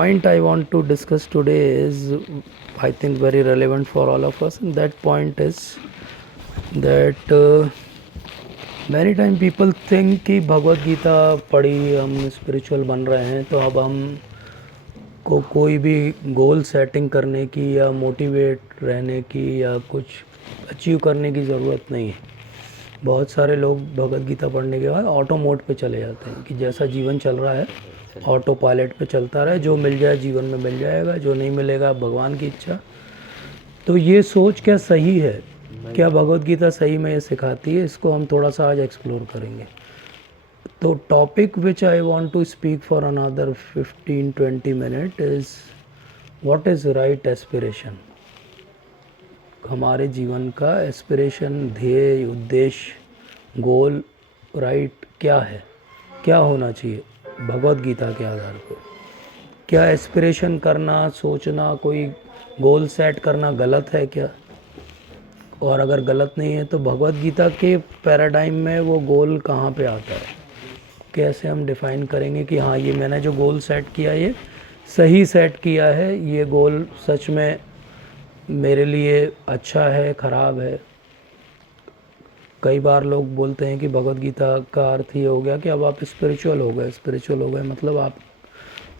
point I want to discuss today is, I think, very relevant for all of us, and that point is that many time people think कि भगवत गीता पढ़ी, हम spiritual बन रहे हैं, तो अब हम को कोई भी गोल सेटिंग करने की या मोटिवेट रहने की या कुछ अचीव करने की ज़रूरत नहीं है। बहुत सारे लोग भगवत गीता पढ़ने के बाद ऑटो मोड पे चले जाते हैं कि जैसा जीवन चल रहा है ऑटो पायलट पे चलता रहे, जो मिल जाए जीवन में मिल जाएगा, जो नहीं मिलेगा भगवान की इच्छा। तो ये सोच क्या सही है? क्या भगवत गीता सही में ये सिखाती है? इसको हम थोड़ा सा आज एक्सप्लोर करेंगे। तो topic which I want to speak for another 15-20 minute is what is right aspiration. हमारे जीवन का एस्पिरेशन, ध्येय, उद्देश्य, गोल राइट क्या है, क्या होना चाहिए भगवत गीता के आधार पर। क्या एस्पिरेशन करना, सोचना, कोई गोल सेट करना गलत है क्या? और अगर गलत नहीं है तो भगवत गीता के पैराडाइम में वो गोल कहाँ पे आता है? कैसे हम डिफ़ाइन करेंगे कि हाँ, ये मैंने जो गोल सेट किया ये सही सेट किया है, ये गोल सच में मेरे लिए अच्छा है, ख़राब है? कई बार लोग बोलते हैं कि भगवत गीता का अर्थ ये हो गया कि अब आप स्पिरिचुअल हो गए। स्पिरिचुअल हो गए मतलब आप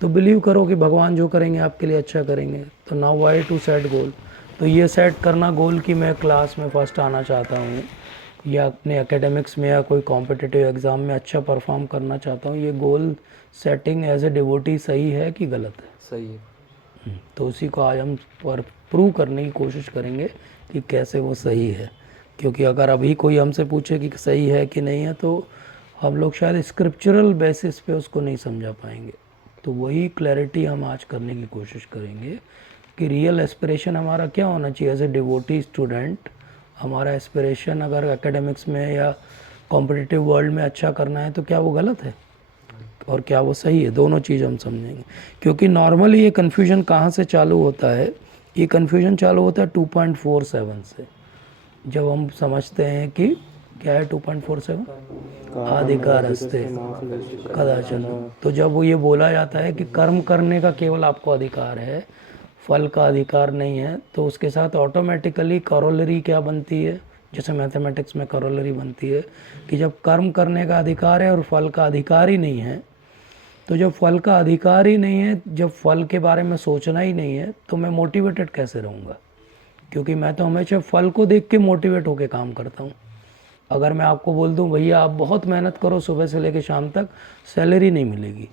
तो बिलीव करो कि भगवान जो करेंगे आपके लिए अच्छा करेंगे। तो now why to set goal? तो ये सेट करना गोल कि मैं क्लास में फ़र्स्ट आना चाहता हूँ या अपने एकेडमिक्स में या कोई कॉम्पिटिटिव एग्ज़ाम में अच्छा परफॉर्म करना चाहता हूँ, ये goal setting as a devotee सही है कि गलत है? सही है। तो उसी को आज हम प्रूव करने की कोशिश करेंगे कि कैसे वो सही है। क्योंकि अगर अभी कोई हमसे पूछे कि सही है कि नहीं है तो हम लोग शायद स्क्रिप्चरल बेसिस पे उसको नहीं समझा पाएंगे। तो वही क्लैरिटी हम आज करने की कोशिश करेंगे कि रियल एस्पिरेशन हमारा क्या होना चाहिए एज ए डिवोटी स्टूडेंट। हमारा एस्पिरेशन अगर एकेडमिक्स में या कॉम्पिटिटिव वर्ल्ड में अच्छा करना है तो क्या वो गलत है और क्या वो सही है? दोनों चीज़ हम समझेंगे। क्योंकि नॉर्मली ये कन्फ्यूजन कहाँ से चालू होता है? ये कन्फ्यूजन चालू होता है 2.47 से। जब हम समझते हैं कि क्या है 2.47, अधिकारस्ते कदाचन। तो जब वो ये बोला जाता है कि कर्म करने का केवल आपको अधिकार है, फल का अधिकार नहीं है, तो उसके साथ ऑटोमेटिकली करोलरी क्या बनती है? जैसे मैथमेटिक्स में करोलरी बनती है कि जब कर्म करने का अधिकार है और फल का अधिकार ही नहीं है, तो जब फल का अधिकार ही नहीं है, जब फल के बारे में सोचना ही नहीं है, तो मैं मोटिवेटेड कैसे रहूँगा? क्योंकि मैं तो हमेशा फल को देख के मोटिवेट होके काम करता हूँ। अगर मैं आपको बोल दूँ भैया आप बहुत मेहनत करो सुबह से लेकर शाम तक, सैलरी नहीं मिलेगी।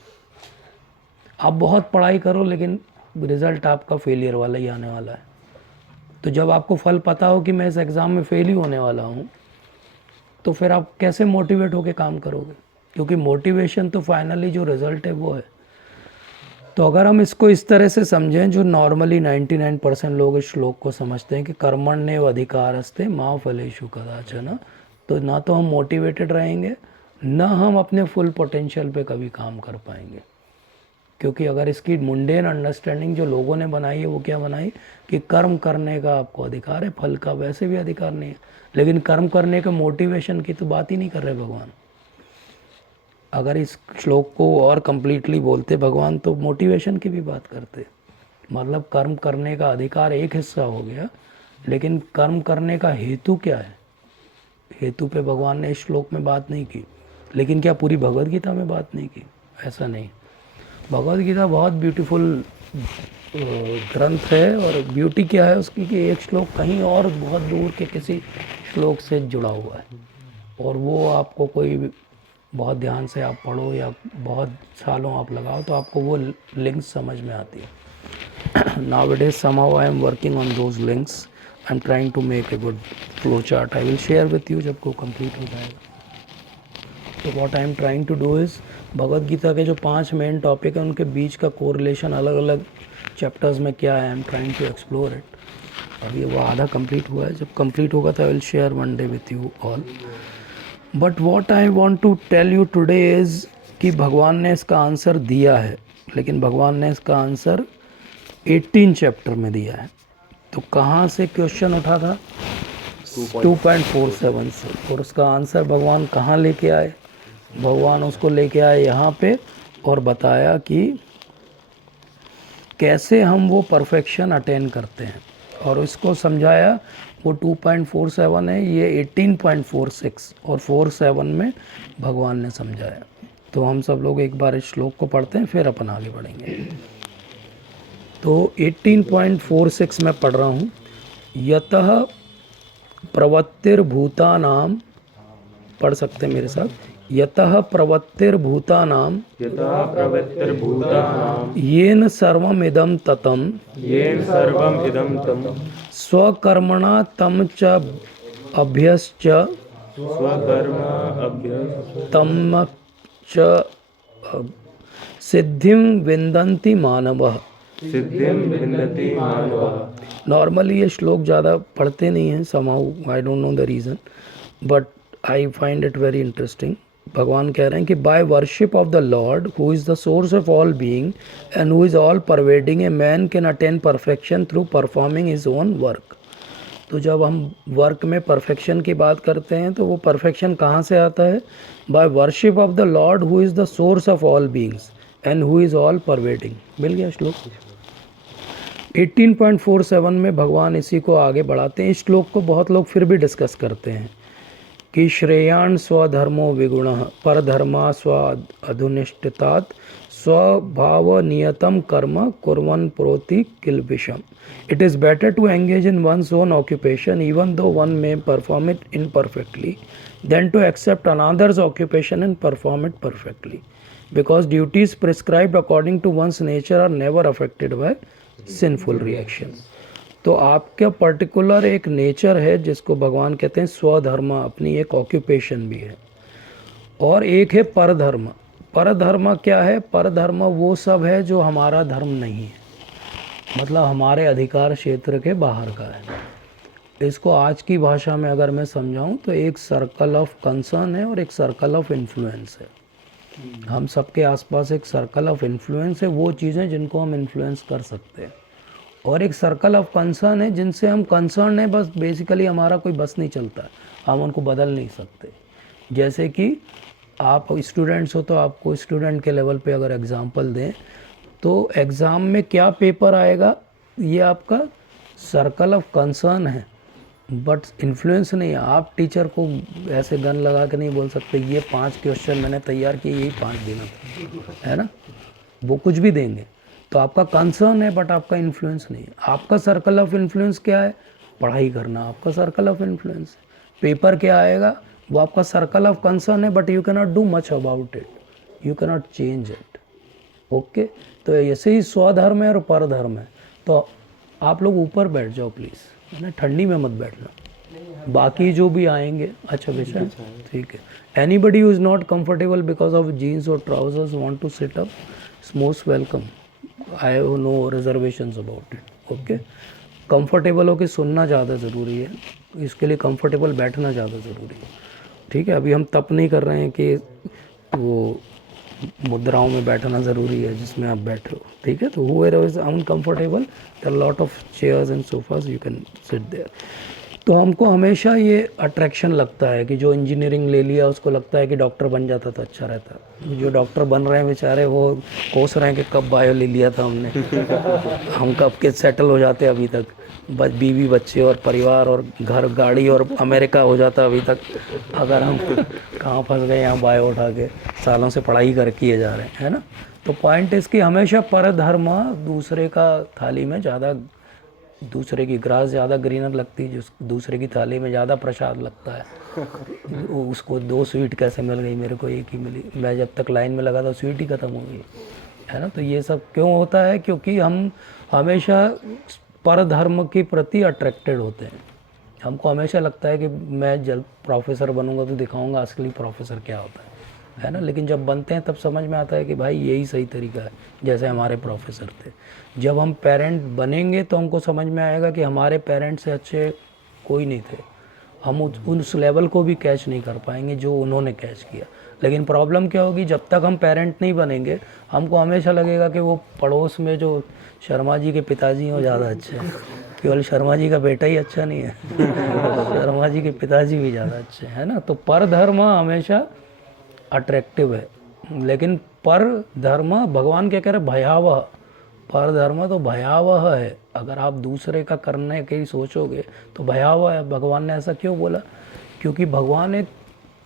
आप बहुत पढ़ाई करो लेकिन रिज़ल्ट आपका फेलियर वाला ही आने वाला है। तो जब आपको फल पता हो कि मैं इस एग्ज़ाम में फेल ही होने वाला हूँ, तो फिर आप कैसे मोटिवेट होके काम करोगे? क्योंकि मोटिवेशन तो फाइनली जो रिज़ल्ट है वो है। तो अगर हम इसको इस तरह से समझें, जो नॉर्मली 99% लोग इस श्लोक को समझते हैं कि कर्मण्येव अधिकारस्ते मा फलेषु कदाचन, तो ना तो हम मोटिवेटेड रहेंगे, ना हम अपने फुल पोटेंशियल पे कभी काम कर पाएंगे। क्योंकि अगर इसकी मुंडेन अंडरस्टैंडिंग जो लोगों ने बनाई है वो क्या बनाई कि कर्म करने का आपको अधिकार है, फल का वैसे भी अधिकार नहीं है। लेकिन कर्म करने के मोटिवेशन की तो बात ही नहीं कर रहे भगवान। अगर इस श्लोक को और कम्प्लीटली बोलते भगवान तो मोटिवेशन की भी बात करते। मतलब कर्म करने का अधिकार एक हिस्सा हो गया, लेकिन कर्म करने का हेतु क्या है? हेतु पे भगवान ने इस श्लोक में बात नहीं की। लेकिन क्या पूरी भगवत गीता में बात नहीं की? ऐसा नहीं। भगवत गीता बहुत ब्यूटीफुल ग्रंथ है। और ब्यूटी क्या है उसकी कि एक श्लोक कहीं और बहुत दूर के किसी श्लोक से जुड़ा हुआ है, और वो आपको कोई बहुत ध्यान से आप पढ़ो या बहुत सालों आप लगाओ तो आपको वो लिंक्स समझ में आती है। Nowadays somehow I am working on those links. I'm trying to make a good flow chart. I will share with you जब वो complete हो जाएगा। तो what I am trying to do is Bhagavad Gita के जो 5 मेन टॉपिक हैं उनके बीच का कोरिलेशन अलग अलग चैप्टर्स में क्या है, I am trying to explore it. अभी वो आधा कंप्लीट हुआ है, जब कंप्लीट होगा तो I will share one day with you all. But what I want to tell you today is कि भगवान ने इसका आंसर दिया है, लेकिन भगवान ने इसका आंसर 18 चैप्टर में दिया है। तो कहाँ से क्वेश्चन उठा था? 2.47 से। और उसका आंसर भगवान कहाँ लेके आए? भगवान उसको लेके आए यहाँ पे और बताया कि कैसे हम वो परफेक्शन अटेन करते हैं, और इसको समझाया। वो 2.47 है, ये 18.46 और 47 में भगवान ने समझाया। तो हम सब लोग एक बार इस श्लोक को पढ़ते हैं, फिर अपन आगे बढ़ेंगे। तो 18.46 में पढ़ रहा हूँ। यतः प्रवृत्तिर्भूतानां, पढ़ सकते हैं मेरे साथ। यतः प्रवृत्तिर्भूतानां येन सर्वमिदं ततं स्वकर्मणा तम च अभ्यश्च तम च सिद्धिं विन्दन्ति मानवः। नॉर्मली ये श्लोक ज़्यादा पढ़ते नहीं हैं, somehow I don't know the reason, but I find it very interesting. भगवान कह रहे हैं कि by worship of the Lord who is the source of all being and who is all pervading, a man can attain perfection through performing his own work. तो जब हम work में perfection की बात करते हैं तो वो परफेक्शन कहाँ से आता है? By worship of the Lord who is the source of all beings and who is all pervading. मिल गया श्लोक। 18.47 में भगवान इसी को आगे बढ़ाते हैं। इस श्लोक को बहुत लोग फिर भी डिस्कस करते हैं कि श्रेयान स्वधर्मो विगुणः परधर्मा स्व अधुनिष्ठितात् स्वभाव नियतम कर्म कुर्वन् प्रोति किल्बिषम। It is better to engage in one's own occupation even though one may perform it imperfectly than to accept another's occupation and perform it perfectly, because duties prescribed according to one's nature are never affected by sinful reaction. तो आपका particular एक nature है जिसको भगवान कहते हैं स्वधर्म, अपनी एक ऑक्यूपेशन भी है, और एक है परधर्म। परधर्म क्या है? परधर्म वो सब है जो हमारा धर्म नहीं है, मतलब हमारे अधिकार क्षेत्र के बाहर का है। इसको आज की भाषा में अगर मैं समझाऊं तो एक सर्कल ऑफ कंसर्न है और एक सर्कल ऑफ इन्फ्लुएंस है। हम सबके आसपास एक सर्कल ऑफ इन्फ्लुएंस है, वो चीज़ें जिनको हम इन्फ्लुएंस कर सकते हैं, और एक सर्कल ऑफ कंसर्न है जिनसे हम कंसर्न है, बस बेसिकली हमारा कोई बस नहीं चलता, हम उनको बदल नहीं सकते। जैसे कि आप स्टूडेंट्स हो तो आपको स्टूडेंट के लेवल पे अगर एग्जांपल दें तो एग्ज़ाम में क्या पेपर आएगा, ये आपका सर्कल ऑफ कंसर्न है, बट इन्फ्लुएंस नहीं है। आप टीचर को ऐसे गन लगा के नहीं बोल सकते ये 5 क्वेश्चन मैंने तैयार किए, यही 5 देना था, है ना। वो कुछ भी देंगे, तो आपका कंसर्न है बट आपका इन्फ्लुएंस नहीं है। आपका सर्कल ऑफ इन्फ्लुएंस क्या है? पढ़ाई करना आपका सर्कल ऑफ इन्फ्लुएंस है। पेपर क्या आएगा? वो आपका सर्कल ऑफ कंसर्न है, but you can not do much about it, you can not change it. Okay, तो ऐसे ही स्वधर्म है और परधर्म है। तो आप लोग ऊपर बैठ जाओ प्लीज़, है ना, ठंडी में मत बैठना। बाकी जो भी आएंगे, अच्छा बेटा, ठीक है। Anybody who is not comfortable because of jeans और trousers want to sit up, it's most welcome, I have no reservations about it. Okay, comfortable होकर सुनना ज़्यादा ज़रूरी है, इसके लिए कंफर्टेबल बैठना ज़्यादा ज़रूरी है। ठीक है, अभी हम तप नहीं कर रहे हैं कि वो मुद्राओं में बैठना ज़रूरी है जिसमें आप बैठे हो। ठीक है, तो whoever is uncomfortable, there are lot of chairs and sofas, you can sit there। तो हमको हमेशा ये अट्रैक्शन लगता है कि जो इंजीनियरिंग ले लिया उसको लगता है कि डॉक्टर बन जाता तो अच्छा रहता। जो डॉक्टर बन रहे हैं बेचारे वो कोस रहे हैं कि कब बायो ले लिया था हमने हम कब के सेटल हो जाते अभी तक, बस बीवी बच्चे और परिवार और घर गाड़ी और अमेरिका हो जाता अभी तक, अगर हम कहाँ फंस गए यहाँ बायो उठा के सालों से पढ़ाई कर किए जा रहे हैं, है ना। तो पॉइंट इसकी हमेशा परधर्म, दूसरे का थाली में ज़्यादा, दूसरे की ग्रास ज़्यादा ग्रीनर लगती है, जिस दूसरे की थाली में ज़्यादा प्रसाद लगता है। उसको 2 स्वीट कैसे मिल गई, मेरे को 1 ही मिली, मैं जब तक लाइन में लगा था स्वीट ही ख़त्म हो गई, है ना। तो ये सब क्यों होता है? क्योंकि हम हमेशा परधर्म के प्रति अट्रैक्टेड होते हैं। हमको हमेशा लगता है कि मैं जब प्रोफेसर बनूंगा तो दिखाऊंगा असली प्रोफेसर क्या होता है ना। लेकिन जब बनते हैं तब समझ में आता है कि भाई यही सही तरीका है, जैसे हमारे प्रोफेसर थे। जब हम पेरेंट बनेंगे तो हमको समझ में आएगा कि हमारे पेरेंट्स से अच्छे कोई नहीं थे, हम उस लेवल को भी कैच नहीं कर पाएंगे जो उन्होंने कैच किया। लेकिन प्रॉब्लम क्या होगी, जब तक हम पेरेंट नहीं बनेंगे हमको हमेशा लगेगा कि वो पड़ोस में जो शर्मा जी के पिताजी हैं वो ज़्यादा अच्छे हैं, केवल शर्मा जी का बेटा ही अच्छा नहीं है शर्मा जी के पिताजी भी ज़्यादा अच्छे हैं, ना। तो पर धर्म हमेशा अट्रैक्टिव है, लेकिन पर धर्म भगवान क्या कह रहे हैं, भयावह, परधर्म तो भयावह है। अगर आप दूसरे का करने की सोचोगे तो भयावह है। भगवान ने ऐसा क्यों बोला? क्योंकि भगवान एक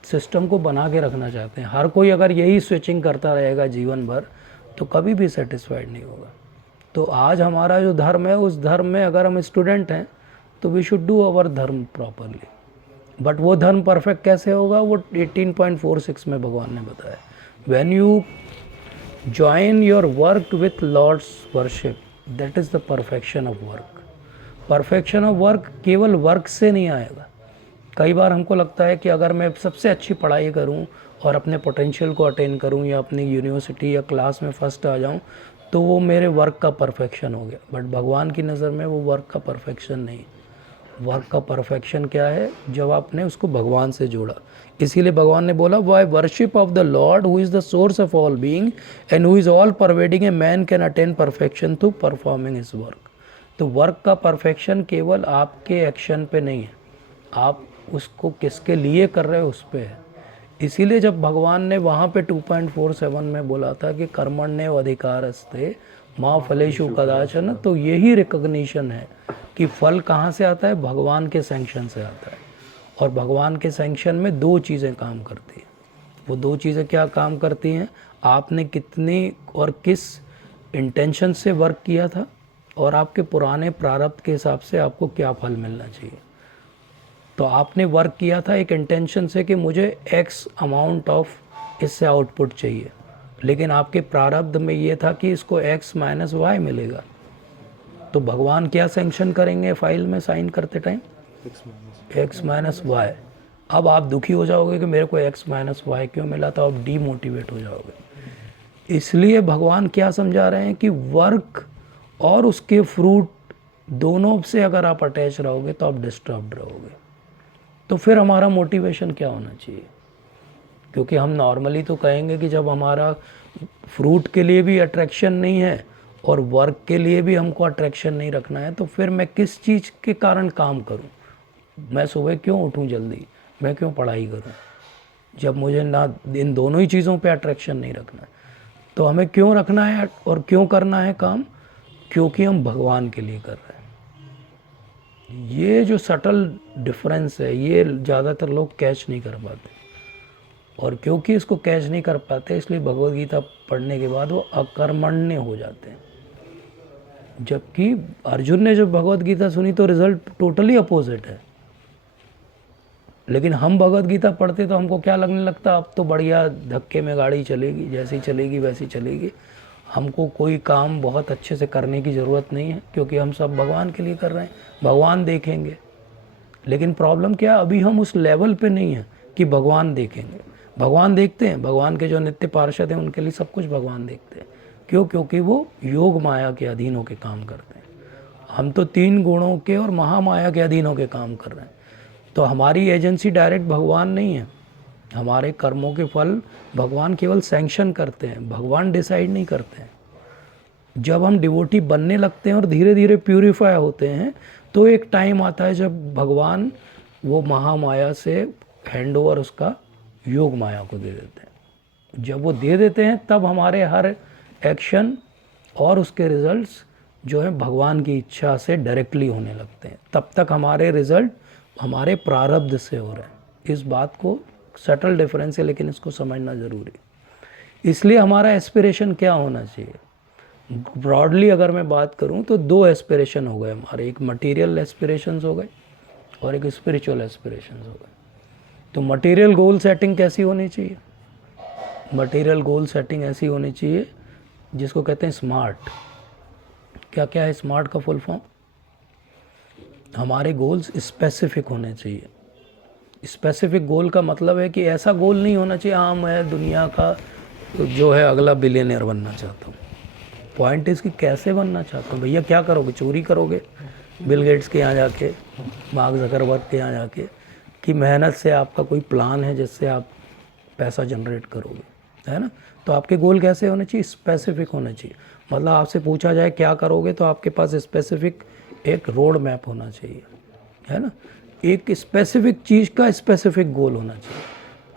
सिस्टम को बना के रखना चाहते हैं। हर कोई अगर यही स्विचिंग करता रहेगा जीवन भर तो कभी भी सेटिस्फाइड नहीं होगा। तो आज हमारा जो धर्म है, उस धर्म में अगर हम स्टूडेंट हैं तो वी शुड डू अवर धर्म प्रॉपरली। बट वो धर्म परफेक्ट कैसे होगा? वो 18.46 में भगवान ने बताया, when you join your work with Lord's worship, that is the perfection of work. Perfection of work केवल वर्क से नहीं आएगा। कई बार हमको लगता है कि अगर मैं सबसे अच्छी पढ़ाई करूं और अपने पोटेंशियल को अटेन करूं या अपनी यूनिवर्सिटी या क्लास में फर्स्ट आ जाऊं तो वो मेरे वर्क का परफेक्शन हो गया। बट भगवान की नज़र में वो वर्क का परफेक्शन नहीं। वर्क का परफेक्शन क्या है? जब आपने उसको भगवान से जोड़ा। इसीलिए भगवान ने बोला, why worship of the Lord who is the source of all being and who is all pervading, a man can attain perfection through performing his work. तो वर्क का परफेक्शन केवल आपके एक्शन पे नहीं है, आप उसको किसके लिए कर रहे हो उस पे है। इसीलिए जब भगवान ने वहाँ पे 2.47 में बोला था कि कर्मण्येव अधिकारस्ते माँ फलेषु कदाचन, तो यही रिकॉग्निशन है कि फल कहाँ से आता है? भगवान के सैंक्शन से आता है। और भगवान के सैंक्शन में दो चीज़ें काम करती हैं। वो दो चीज़ें क्या काम करती हैं? आपने कितनी और किस इंटेंशन से वर्क किया था और आपके पुराने प्रारब्ध के हिसाब से आपको क्या फल मिलना चाहिए। तो आपने वर्क किया था एक इंटेंशन से कि मुझे एक्स अमाउंट ऑफ इससे आउटपुट चाहिए, लेकिन आपके प्रारब्ध में ये था कि इसको एक्स माइनस वाई मिलेगा। तो भगवान क्या सैंक्शन करेंगे फाइल में साइन करते टाइम? X minus Y. अब आप दुखी हो जाओगे कि मेरे को एक्स माइनस वाई क्यों मिला, तो आप डीमोटिवेट हो जाओगे। इसलिए भगवान क्या समझा रहे हैं कि वर्क और उसके फ्रूट दोनों से अगर आप अटैच रहोगे तो आप डिस्टर्ब्ड रहोगे। तो फिर हमारा मोटिवेशन क्या होना चाहिए? क्योंकि हम नॉर्मली तो कहेंगे कि जब हमारा फ्रूट के लिए भी अट्रैक्शन नहीं है और वर्क के लिए भी हमको अट्रैक्शन नहीं रखना है, तो फिर मैं किस चीज़ के कारण काम करूं? मैं सुबह क्यों उठूं जल्दी? मैं क्यों पढ़ाई करूं? जब मुझे ना इन दोनों ही चीज़ों पे अट्रैक्शन नहीं रखना है, तो हमें क्यों रखना है और क्यों करना है काम? क्योंकि हम भगवान के लिए कर रहे हैं। ये जो सटल डिफरेंस है, ये ज़्यादातर लोग कैच नहीं कर पाते, और क्योंकि इसको कैच नहीं कर पाते इसलिए भगवद गीता पढ़ने के बाद वो अकर्मण्य हो जाते हैं। जबकि अर्जुन ने जब भगवद गीता सुनी तो रिजल्ट टोटली अपोजिट है। लेकिन हम भगवद गीता पढ़ते तो हमको क्या लगने लगता, अब तो बढ़िया धक्के में गाड़ी चलेगी, जैसी चलेगी वैसी चलेगी, हमको कोई काम बहुत अच्छे से करने की ज़रूरत नहीं है क्योंकि हम सब भगवान के लिए कर रहे हैं, भगवान देखेंगे। लेकिन प्रॉब्लम क्या, अभी हम उस लेवल पे नहीं हैं कि भगवान देखेंगे। भगवान देखते हैं, भगवान के जो नित्य पार्षद हैं उनके लिए सब कुछ भगवान देखते हैं। क्यों? क्योंकि वो योग माया के अधीन होकर काम करते हैं। हम तो 3 गुणों के और महामाया के अधीन होकर काम कर रहे हैं। तो हमारी एजेंसी डायरेक्ट भगवान नहीं है। हमारे कर्मों के फल भगवान केवल सैंक्शन करते हैं, भगवान डिसाइड नहीं करते हैं। जब हम डिवोटी बनने लगते हैं और धीरे धीरे प्यूरिफाई होते हैं तो एक टाइम आता है जब भगवान वो महामाया से हैंड ओवर उसका योग माया को दे देते हैं। जब वो दे देते हैं तब हमारे हर एक्शन और उसके रिजल्ट्स जो है भगवान की इच्छा से डायरेक्टली होने लगते हैं। तब तक हमारे रिजल्ट हमारे प्रारब्ध से हो रहे हैं। इस बात को सटल डिफरेंस है, लेकिन इसको समझना ज़रूरी। इसलिए हमारा एस्पिरेशन क्या होना चाहिए? ब्रॉडली अगर मैं बात करूं तो 2 एस्पिरेशन हो गए हमारे, एक मटेरियल एस्पिरेशंस हो गए और एक स्पिरिचुअल एस्पिरेशंस हो गए। तो मटेरियल गोल सेटिंग कैसी होनी चाहिए? मटेरियल गोल सेटिंग ऐसी होनी चाहिए जिसको कहते हैं स्मार्ट। क्या क्या है स्मार्ट का फुल फॉर्म? हमारे गोल्स स्पेसिफिक होने चाहिए। स्पेसिफिक गोल का मतलब है कि ऐसा गोल नहीं होना चाहिए हाँ मैं दुनिया का जो है अगला बिलियनियर बनना चाहता हूँ। पॉइंट इसकी कैसे बनना चाहता हूँ? भैया क्या करोगे? चोरी करोगे बिल गेट्स के यहाँ जाके, मार्क ज़करबर्ग के यहाँ जाके, कि मेहनत से आपका कोई प्लान है जिससे आप पैसा जनरेट करोगे, है ना? तो आपके गोल कैसे होने चाहिए? स्पेसिफिक होने चाहिए। मतलब आपसे पूछा जाए क्या करोगे तो आपके पास स्पेसिफिक एक रोड मैप होना चाहिए, है ना? एक स्पेसिफिक चीज़ का स्पेसिफिक गोल होना चाहिए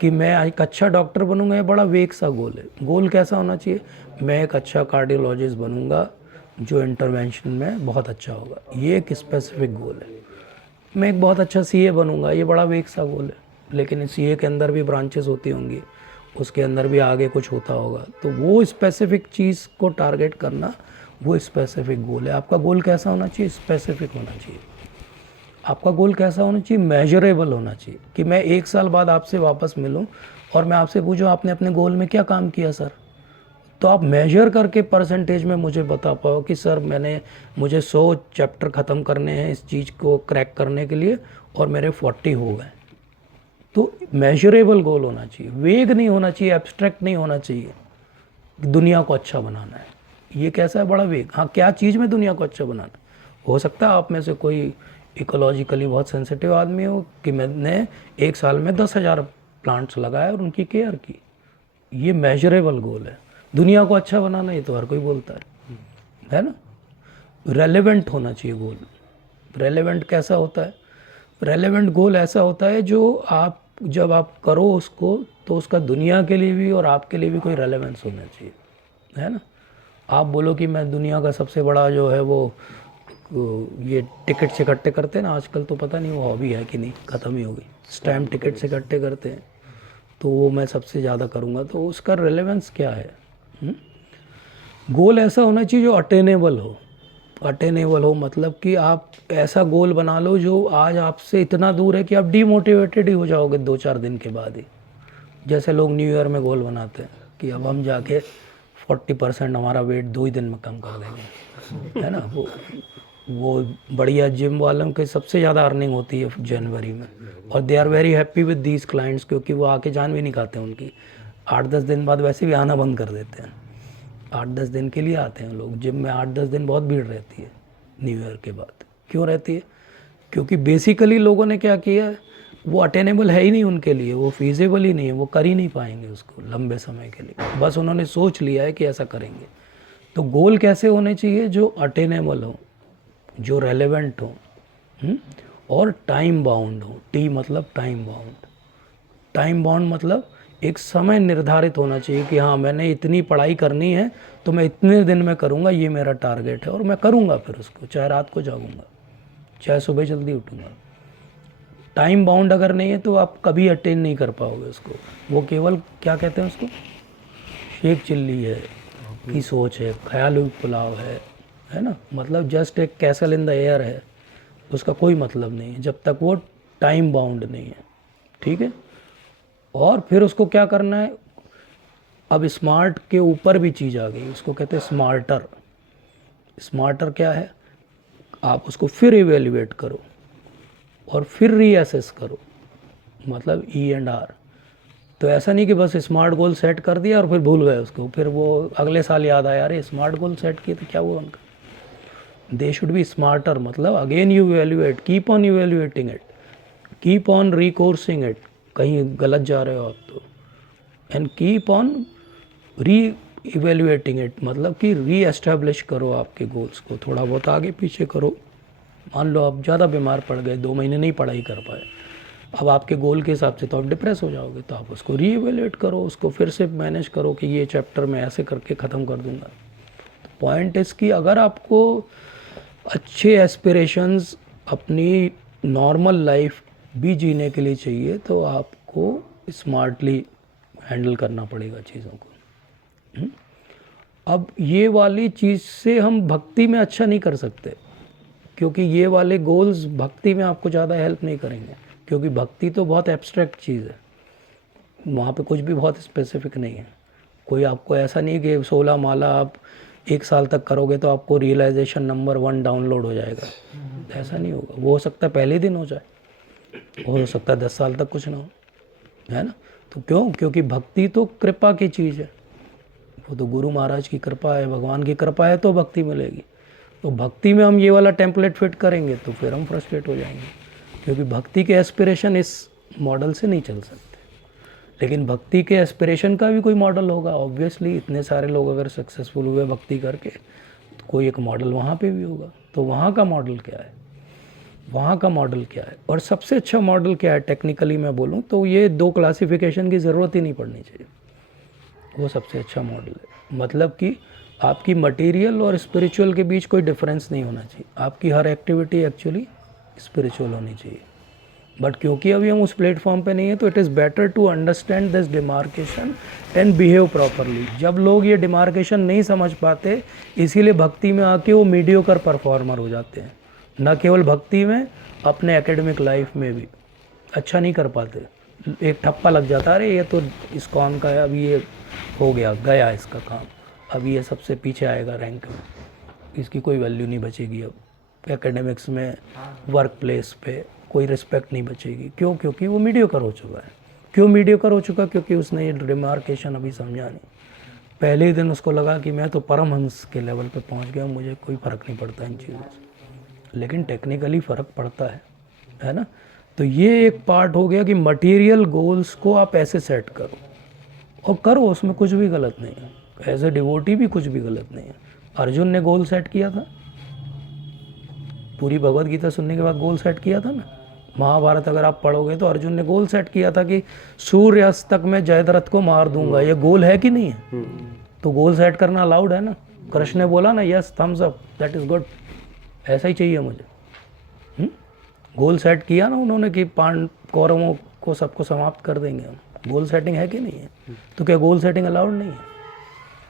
कि मैं एक अच्छा डॉक्टर बनूंगा। ये बड़ा वेग सा गोल है। गोल कैसा होना चाहिए? मैं एक अच्छा कार्डियोलॉजिस्ट बनूंगा, जो इंटरवेंशन में बहुत अच्छा होगा। ये एक स्पेसिफिक गोल है। मैं एक बहुत अच्छा सीए बनूंगा, ये बड़ा वेग सा गोल है, लेकिन सीए के अंदर भी ब्रांचेस होती होंगी, उसके अंदर भी आगे कुछ होता होगा। तो वो स्पेसिफिक चीज़ को टारगेट करना वो स्पेसिफिक गोल है। आपका गोल कैसा होना चाहिए? स्पेसिफिक होना चाहिए। आपका गोल कैसा होना चाहिए? मेजरेबल होना चाहिए, कि मैं 1 साल बाद आपसे वापस मिलूं और मैं आपसे पूछूं आपने अपने गोल में क्या काम किया सर, तो आप मेजर करके परसेंटेज में मुझे बता पाओ कि सर मुझे 100 चैप्टर ख़त्म करने हैं इस चीज़ को क्रैक करने के लिए और मेरे 40 हो गए। तो मेजरेबल गोल होना चाहिए, वेग नहीं होना चाहिए, एब्स्ट्रैक्ट नहीं होना चाहिए। दुनिया को अच्छा बनाना है, ये कैसा है? बड़ा वेग। हाँ, क्या चीज़ में दुनिया को अच्छा बनाना? हो सकता है आप में से कोई इकोलॉजिकली बहुत सेंसिटिव आदमी हो कि मैंने 1 साल में 10,000 प्लांट्स लगाए और उनकी केयर की। ये मेजरेबल गोल है। दुनिया को अच्छा बनाना, ये तो हर कोई बोलता है ना। रेलेवेंट होना चाहिए गोल। रेलेवेंट कैसा होता है? रेलेवेंट गोल ऐसा होता है जो आप जब आप करो उसको, तो उसका दुनिया के लिए भी और आपके लिए भी कोई रेलेवेंस होना चाहिए, है ना। आप बोलो कि मैं दुनिया का सबसे बड़ा जो है वो ये टिकट्स इकट्ठे करते हैं ना आजकल, तो पता नहीं वो हॉबी है कि नहीं, ख़त्म ही हो गई। स्टैम्प टिकट्स इकट्ठे करते हैं, तो वो मैं सबसे ज़्यादा करूँगा, तो उसका रेलेवेंस क्या है? गोल ऐसा होना चाहिए जो अटेनेबल हो। अटेनेबल हो मतलब कि आप ऐसा गोल बना लो जो आज आपसे इतना दूर है कि आप डीमोटिवेटेड ही हो जाओगे 2-4 दिन के बाद ही। जैसे लोग न्यू ईयर में गोल बनाते हैं कि अब हम जाके 40% हमारा वेट 2 ही दिन में कम कर देंगे, है ना। वो बढ़िया जिम वालों के सबसे ज़्यादा अर्निंग होती है जनवरी में, और they are very happy with these clients, क्योंकि वो आके जान भी नहीं खाते उनकी। 8-10 दिन बाद वैसे भी आना बंद कर देते हैं। 8-10 दिन के लिए आते हैं लोग जिम में। 8-10 दिन बहुत भीड़ रहती है न्यू ईयर के बाद। क्यों रहती है? क्योंकि बेसिकली लोगों ने क्या किया है, वो अटेनेबल है ही नहीं उनके लिए, वो फीजेबल ही नहीं है, वो कर ही नहीं पाएंगे उसको लंबे समय के लिए। बस उन्होंने सोच लिया है कि ऐसा करेंगे। तो गोल कैसे होने चाहिए? जो अटेनेबल हो, जो रेलेवेंट हो, और टाइम बाउंड हो। टी मतलब टाइम बाउंड। टाइम बाउंड मतलब एक समय निर्धारित होना चाहिए कि हाँ मैंने इतनी पढ़ाई करनी है तो मैं इतने दिन में करूँगा, ये मेरा टारगेट है, और मैं करूँगा फिर उसको, चाहे रात को जागूंगा, चाहे सुबह जल्दी उठूँगा। टाइम बाउंड अगर नहीं है तो आप कभी अटेन नहीं कर पाओगे उसको। वो केवल क्या कहते हैं उसको, शेख चिल्ली है की सोच है, ख्याल पुलाव है ना। मतलब जस्ट एक कैसल इन द एयर है, उसका कोई मतलब नहीं है जब तक वो टाइम बाउंड नहीं है। ठीक है। और फिर उसको क्या करना है? अब स्मार्ट के ऊपर भी चीज़ आ गई, उसको कहते हैं स्मार्टर। स्मार्टर क्या है? आप उसको फिर इवेल्युएट करो और फिर रीअसेस करो, मतलब E&R। तो ऐसा नहीं कि बस स्मार्ट गोल सेट कर दिया और फिर भूल गए उसको, फिर वो अगले साल याद आया अरे स्मार्ट गोल सेट किए तो क्या हुआ उनका। दे शुड बी स्मार्टर, मतलब again you evaluate, keep on evaluating it, keep on recoursing it. कहीं गलत जा रहे हो आप तो, and keep on re evaluating it, मतलब कि री एस्टेब्लिश करो आपके गोल्स को, थोड़ा बहुत आगे पीछे करो। मान लो आप ज़्यादा बीमार पड़ गए, 2 महीने नहीं पढ़ाई कर पाए, अब आपके गोल के हिसाब से तो आप डिप्रेस हो जाओगे, तो आप उसको री इवेल्युएट करो, उसको फिर से मैनेज करो कि ये चैप्टर मैं ऐसे करके ख़त्म कर दूंगा। पॉइंट इसकी, अगर आपको अच्छे एस्पिरेशंस अपनी नॉर्मल लाइफ भी जीने के लिए चाहिए तो आपको स्मार्टली हैंडल करना पड़ेगा चीज़ों को। अब ये वाली चीज़ से हम भक्ति में अच्छा नहीं कर सकते, क्योंकि ये वाले गोल्स भक्ति में आपको ज़्यादा हेल्प नहीं करेंगे, क्योंकि भक्ति तो बहुत एब्स्ट्रैक्ट चीज़ है, वहाँ पे कुछ भी बहुत स्पेसिफिक नहीं है। कोई आपको ऐसा नहीं कि 16 माला आप 1 साल तक करोगे तो आपको रियलाइजेशन नंबर 1 डाउनलोड हो जाएगा, ऐसा नहीं होगा। वो हो सकता है पहले दिन हो जाए, हो सकता है 10 साल तक कुछ ना हो, है ना। तो क्यों? क्योंकि भक्ति तो कृपा की चीज़ है, वो तो गुरु महाराज की कृपा है, भगवान की कृपा है तो भक्ति मिलेगी। तो भक्ति में हम ये वाला टेम्पलेट फिट करेंगे तो फिर हम फ्रस्ट्रेट हो जाएंगे, क्योंकि भक्ति के एस्पिरेशन इस मॉडल से नहीं चल सकते। लेकिन भक्ति के एस्पिरेशन का भी कोई मॉडल होगा ऑब्वियसली। इतने सारे लोग अगर सक्सेसफुल हुए भक्ति करके तो कोई एक मॉडल वहाँ पे भी होगा। तो वहाँ का मॉडल क्या है? वहाँ का मॉडल क्या है? और सबसे अच्छा मॉडल क्या है टेक्निकली मैं बोलूँ तो ये 2 क्लासिफिकेशन की ज़रूरत ही नहीं पड़नी चाहिए, वो सबसे अच्छा मॉडल है। मतलब कि आपकी मटेरियल और स्पिरिचुअल के बीच कोई डिफरेंस नहीं होना चाहिए, आपकी हर एक्टिविटी एक्चुअली स्पिरिचुअल होनी चाहिए। बट क्योंकि अभी हम उस प्लेटफॉर्म पे नहीं है, तो it is better to understand this demarcation and behave properly. जब लोग ये डिमार्केशन नहीं समझ पाते, इसीलिए भक्ति में आके वो मीडियोकर परफॉर्मर हो जाते हैं। न केवल भक्ति में, अपने एकेडमिक लाइफ में भी अच्छा नहीं कर पाते। एक ठप्पा लग जाता है, अरे ये तो इस्कॉन का है, अभी ये हो गया इसका काम, अभी ये सबसे पीछे आएगा रैंक में, इसकी कोई वैल्यू नहीं बचेगी। अब एकेडमिक्स में, वर्क प्लेस पे कोई रिस्पेक्ट नहीं बचेगी। क्यों? क्योंकि वो मीडियोकर हो चुका है। क्यों मीडियोकर हो चुका? क्योंकि उसने ये डिमार्केशन अभी समझा नहीं। पहले ही दिन उसको लगा कि मैं तो परमहंस के लेवल पे पहुंच गया, मुझे कोई फ़र्क नहीं पड़ता इन चीज़ों से। लेकिन टेक्निकली फ़र्क पड़ता है ना। तो ये एक पार्ट हो गया कि मटेरियल गोल्स को आप ऐसे सेट करो, और करो, उसमें कुछ भी गलत नहीं है। एज ए डिवोटी भी कुछ भी गलत नहीं है। अर्जुन ने गोल सेट किया था, पूरी भगवत गीता सुनने के बाद गोल सेट किया था ना। महाभारत अगर आप पढ़ोगे तो अर्जुन ने गोल सेट किया था कि सूर्यास्त तक मैं जयद्रथ को मार दूंगा। ये गोल है कि नहीं है? तो गोल सेट करना अलाउड है ना। कृष्ण ने बोला ना, yes, thumbs up, that is good, ऐसा ही चाहिए मुझे। गोल सेट किया ना उन्होंने कि कौरवों को सबको समाप्त कर देंगे हम। गोल सेटिंग है कि नहीं है? तो क्या गोल सेटिंग अलाउड नहीं है?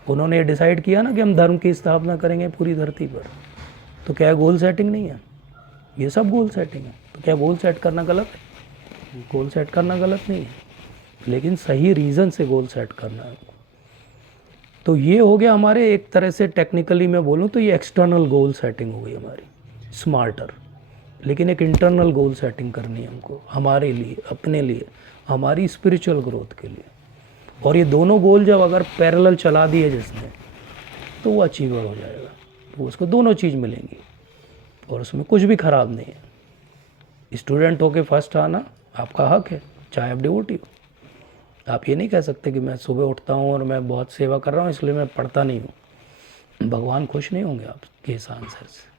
उन्होंने ये डिसाइड किया ना कि हम धर्म की स्थापना करेंगे पूरी धरती पर, तो क्या गोल सेटिंग नहीं है? ये सब गोल सेटिंग है। तो क्या गोल सेट करना गलत है? गोल सेट करना गलत नहीं है, लेकिन सही रीज़न से गोल सेट करना है। तो ये हो गया हमारे, एक तरह से टेक्निकली मैं बोलूँ तो ये एक्सटर्नल गोल सेटिंग हो गई हमारी, स्मार्टर। लेकिन एक इंटरनल गोल सेटिंग करनी है हमको, हमारे लिए, अपने लिए, हमारी स्पिरिचुअल ग्रोथ के लिए। और ये दोनों गोल जब अगर पैरेलल चला दिए जिसने, तो वो अचीवर हो जाएगा। तो उसको दोनों चीज़ मिलेंगी, और उसमें कुछ भी ख़राब नहीं है। स्टूडेंट होके फर्स्ट आना आपका हक है, चाहे आप डिवोटी हो। आप ये नहीं कह सकते कि मैं सुबह उठता हूँ और मैं बहुत सेवा कर रहा हूँ इसलिए मैं पढ़ता नहीं हूँ। भगवान खुश नहीं होंगे आपके इस आंसर से।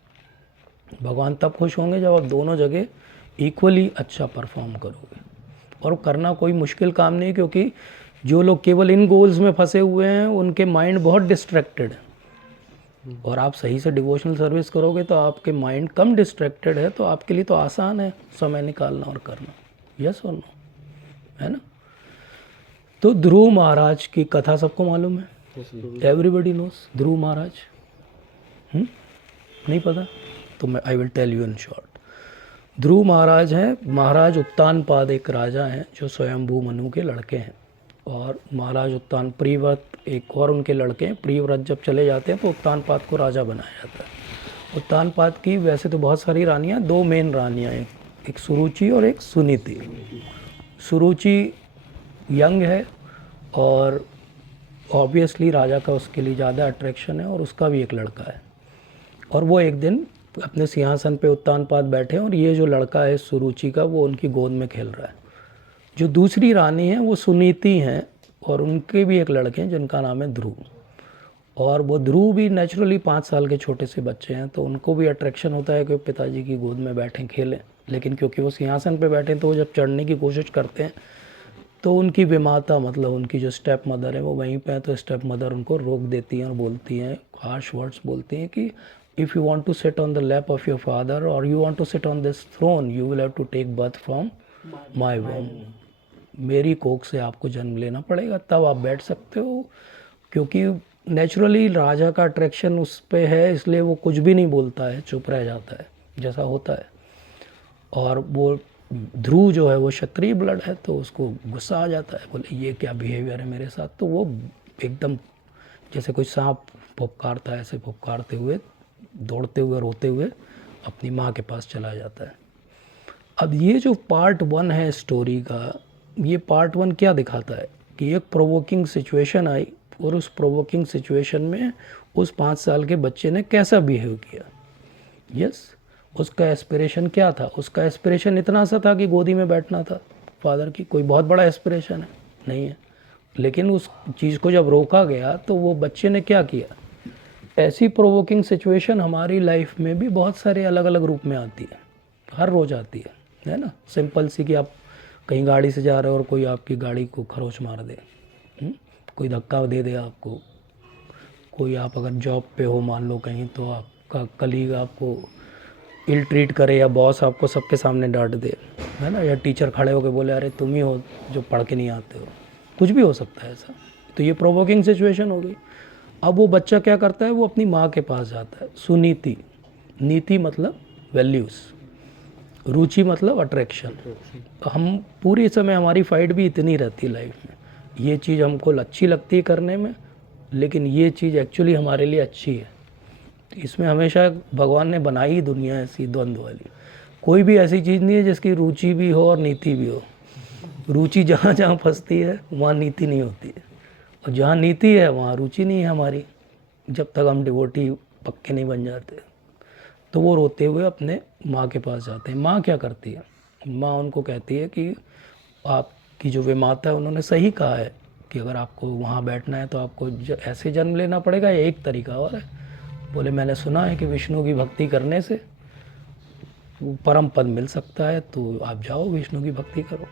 भगवान तब खुश होंगे जब आप दोनों जगह इक्वली अच्छा परफॉर्म करोगे। और करना कोई मुश्किल काम नहीं, क्योंकि जो लोग केवल इन गोल्स में फंसे हुए हैं उनके माइंड बहुत डिस्ट्रैक्टेड है। और आप सही से डिवोशनल सर्विस करोगे तो आपके माइंड कम डिस्ट्रैक्टेड है, तो आपके लिए तो आसान है समय निकालना और करना। यस और नो, है ना। तो ध्रुव महाराज की कथा सबको मालूम है, एवरीबडी नोस ध्रुव महाराज। नहीं पता? तो मैं I will tell you in short. Dhruv महाराज हैं, महाराज उत्तानपाद एक राजा हैं जो स्वयंभू मनु के लड़के हैं। और महाराज उत्तान प्रियव्रत एक और उनके लड़के हैं। प्रियव्रत जब चले जाते हैं तो उत्तानपाद को राजा बनाया जाता है। उत्तानपाद की वैसे तो बहुत सारी रानियां, दो मेन रानियां हैं, एक सुरुचि और एक सुनीति। सुरुचि यंग है और ऑब्वियसली राजा का उसके लिए ज़्यादा अट्रैक्शन है, और उसका भी एक लड़का है। और वो एक दिन अपने सिंहासन पे उत्तानपाद बैठे हैं, और ये जो लड़का है सुरुचि का, वो उनकी गोद में खेल रहा है। जो दूसरी रानी है वो सुनीति हैं, और उनके भी एक लड़के हैं जिनका नाम है ध्रुव। और वो ध्रुव भी नेचुरली 5 साल के छोटे से बच्चे हैं, तो उनको भी अट्रैक्शन होता है कि पिताजी की गोद में बैठें, खेलें। लेकिन क्योंकि वो सिंहासन पे बैठे, तो वो जब चढ़ने की कोशिश करते हैं तो उनकी विमाता, मतलब उनकी जो स्टेप मदर है वो वहीं पे है। तो स्टेप मदर उनको रोक देती हैं और बोलती हैं, हार्श वर्ड्स बोलती हैं कि if you want to sit on the lap of your father और you want to sit on this throne, you will have to take birth from my womb. मेरी कोख से आपको जन्म लेना पड़ेगा, तब आप बैठ सकते हो। क्योंकि नेचुरली राजा का अट्रैक्शन उस पे है, इसलिए वो कुछ भी नहीं बोलता है, चुप रह जाता है जैसा होता है। और वो ध्रुव जो है वो क्षत्रिय ब्लड है, तो उसको गुस्सा आ जाता है, बोले ये क्या बिहेवियर है मेरे साथ। तो वो एकदम जैसे कोई सांप फुफकारता है, ऐसे फुफकारते हुए, दौड़ते हुए, रोते हुए अपनी माँ के पास चला जाता है। अब ये जो पार्ट 1 है स्टोरी का, ये पार्ट 1 क्या दिखाता है कि एक प्रोवोकिंग सिचुएशन आई, और उस प्रोवोकिंग सिचुएशन में उस 5 साल के बच्चे ने कैसा बिहेव किया। यस, उसका एस्पिरेशन क्या था? उसका एस्पिरेशन इतना सा था कि गोदी में बैठना था फादर की। कोई बहुत बड़ा एस्पिरेशन है नहीं है। लेकिन उस चीज़ को जब रोका गया तो वो बच्चे ने क्या किया। ऐसी प्रोवोकिंग सिचुएशन हमारी लाइफ में भी बहुत सारे अलग अलग रूप में आती है, हर रोज़ आती है ना। सिंपल सी कि आप कहीं गाड़ी से जा रहे हो और कोई आपकी गाड़ी को खरोच मार दे, कोई धक्का दे दे आपको, कोई आप अगर जॉब पे हो मान लो कहीं, तो आपका कलीग आपको इल ट्रीट करे या बॉस आपको सबके सामने डांट दे, है ना, या टीचर खड़े होकर बोले अरे तुम ही हो जो पढ़ के नहीं आते हो, कुछ भी हो सकता है ऐसा। तो ये प्रोवोकिंग सिचुएशन हो गई। अब वो बच्चा क्या करता है, वो अपनी माँ के पास जाता है। सुनीति, नीति मतलब वैल्यूज़, रुचि मतलब अट्रैक्शन। हम पूरी समय हमारी फाइट भी इतनी रहती है लाइफ में, ये चीज़ हमको अच्छी लगती है करने में, लेकिन ये चीज़ एक्चुअली हमारे लिए अच्छी है। इसमें हमेशा भगवान ने बनाई ही दुनिया ऐसी द्वंद्व वाली। कोई भी ऐसी चीज़ नहीं है जिसकी रुचि भी हो और नीति भी हो। रुचि जहाँ जहाँ फंसती है वहाँ नीति नहीं होती है, और जहाँ नीति है वहाँ रुचि नहीं है हमारी, जब तक हम डिवोटी पक्के नहीं बन जाते। तो वो रोते हुए अपने माँ के पास जाते हैं। माँ क्या करती है, माँ उनको कहती है कि आपकी जो वे माता है उन्होंने सही कहा है कि अगर आपको वहाँ बैठना है तो आपको ऐसे जन्म लेना पड़ेगा, या एक तरीका और है। बोले मैंने सुना है कि विष्णु की भक्ति करने से परम पद मिल सकता है, तो आप जाओ विष्णु की भक्ति करो।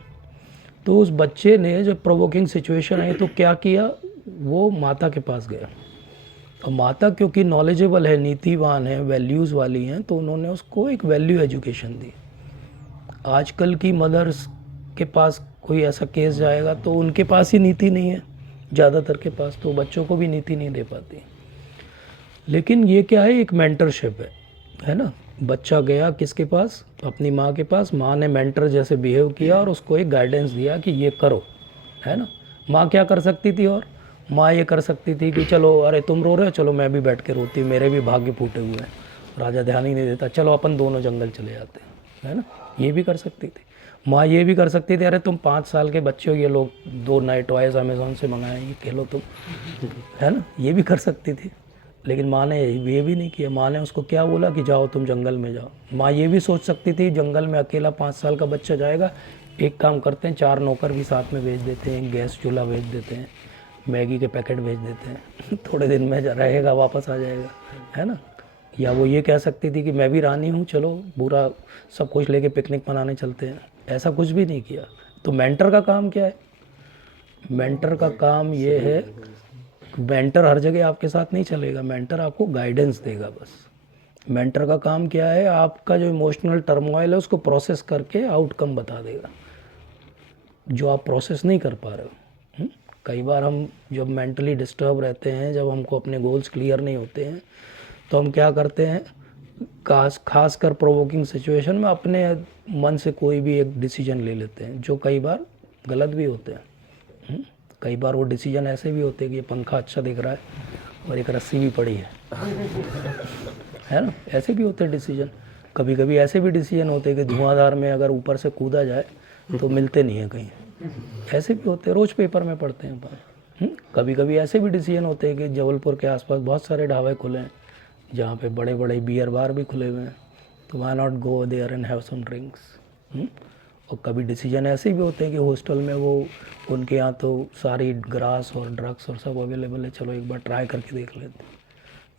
तो उस बच्चे ने जब प्रोवोकिंग सिचुएशन आई तो क्या किया, वो माता के पास गया। और माता क्योंकि नॉलेजेबल है, नीतिवान है, वैल्यूज़ वाली हैं, तो उन्होंने उसको एक वैल्यू एजुकेशन दी। आजकल की मदर्स के पास कोई ऐसा केस जाएगा तो उनके पास ही नीति नहीं है ज़्यादातर के पास, तो बच्चों को भी नीति नहीं दे पाती। लेकिन ये क्या है, एक मेंटरशिप है ना। बच्चा गया किसके पास, अपनी माँ के पास। माँ ने मेंटर जैसे बिहेव किया और उसको एक गाइडेंस दिया कि ये करो, है ना। माँ क्या कर सकती थी, और माँ ये कर सकती थी कि चलो अरे तुम रो रहे हो, चलो मैं भी बैठ के रोती हूँ, मेरे भी भाग्य फूटे हुए हैं, राजा ध्यान ही नहीं देता, चलो अपन दोनों जंगल चले जाते हैं, है ना। ये भी कर सकती थी माँ। ये भी कर सकती थी अरे तुम 5 साल के बच्चे हो, ये लोग 2 नए टॉयज़ अमेज़ॉन से मंगाए, ये खेलो तुम, है ना। ये भी कर सकती थी, लेकिन माँ ने ये भी नहीं किया। माँ ने उसको क्या बोला कि जाओ तुम जंगल में जाओ। माँ ये भी सोच सकती थी जंगल में अकेला 5 साल का बच्चा जाएगा, एक काम करते हैं 4 नौकर भी साथ में भेज देते हैं, गैस चूल्हा भेज देते हैं, मैगी के पैकेट भेज देते हैं थोड़े दिन में रहेगा वापस आ जाएगा, है ना। या वो ये कह सकती थी कि मैं भी रानी हूँ, चलो पूरा सब कुछ लेके पिकनिक मनाने चलते हैं। ऐसा कुछ भी नहीं किया। तो मेंटर का काम क्या है, मेंटर का काम ये है, मेंटर हर जगह आपके साथ नहीं चलेगा, मेंटर आपको गाइडेंस देगा बस। मेंटर का काम क्या है, आपका जो इमोशनल टर्मोइल है उसको प्रोसेस करके आउटकम बता देगा जो आप प्रोसेस नहीं कर पा रहे हो। कई बार हम जब मेंटली डिस्टर्ब रहते हैं, जब हमको अपने गोल्स क्लियर नहीं होते हैं, तो हम क्या करते हैं, खास कर प्रोवोकिंग सिचुएशन में अपने मन से कोई भी एक डिसीजन ले लेते हैं, जो कई बार गलत भी होते हैं। कई बार वो डिसीजन ऐसे भी होते हैं कि ये पंखा अच्छा दिख रहा है और एक रस्सी भी पड़ी है ना। ऐसे भी होते हैं डिसीजन। कभी कभी ऐसे भी डिसीजन होते हैं कि धुआंधार में अगर ऊपर से कूदा जाए तो मिलते नहीं हैं कहीं, ऐसे भी होते हैं, रोज़ पेपर में पढ़ते हैं अपन। कभी कभी ऐसे भी डिसीजन होते हैं कि जबलपुर के आसपास बहुत सारे ढाबे खुले हैं जहाँ पे बड़े बड़े बियर बार भी खुले हुए हैं, तो why not go there and have some drinks. और कभी डिसीजन ऐसे भी होते हैं कि हॉस्टल में वो उनके यहाँ तो सारी ग्रास और ड्रग्स और सब अवेलेबल है, चलो एक बार ट्राई करके देख लेते हैं।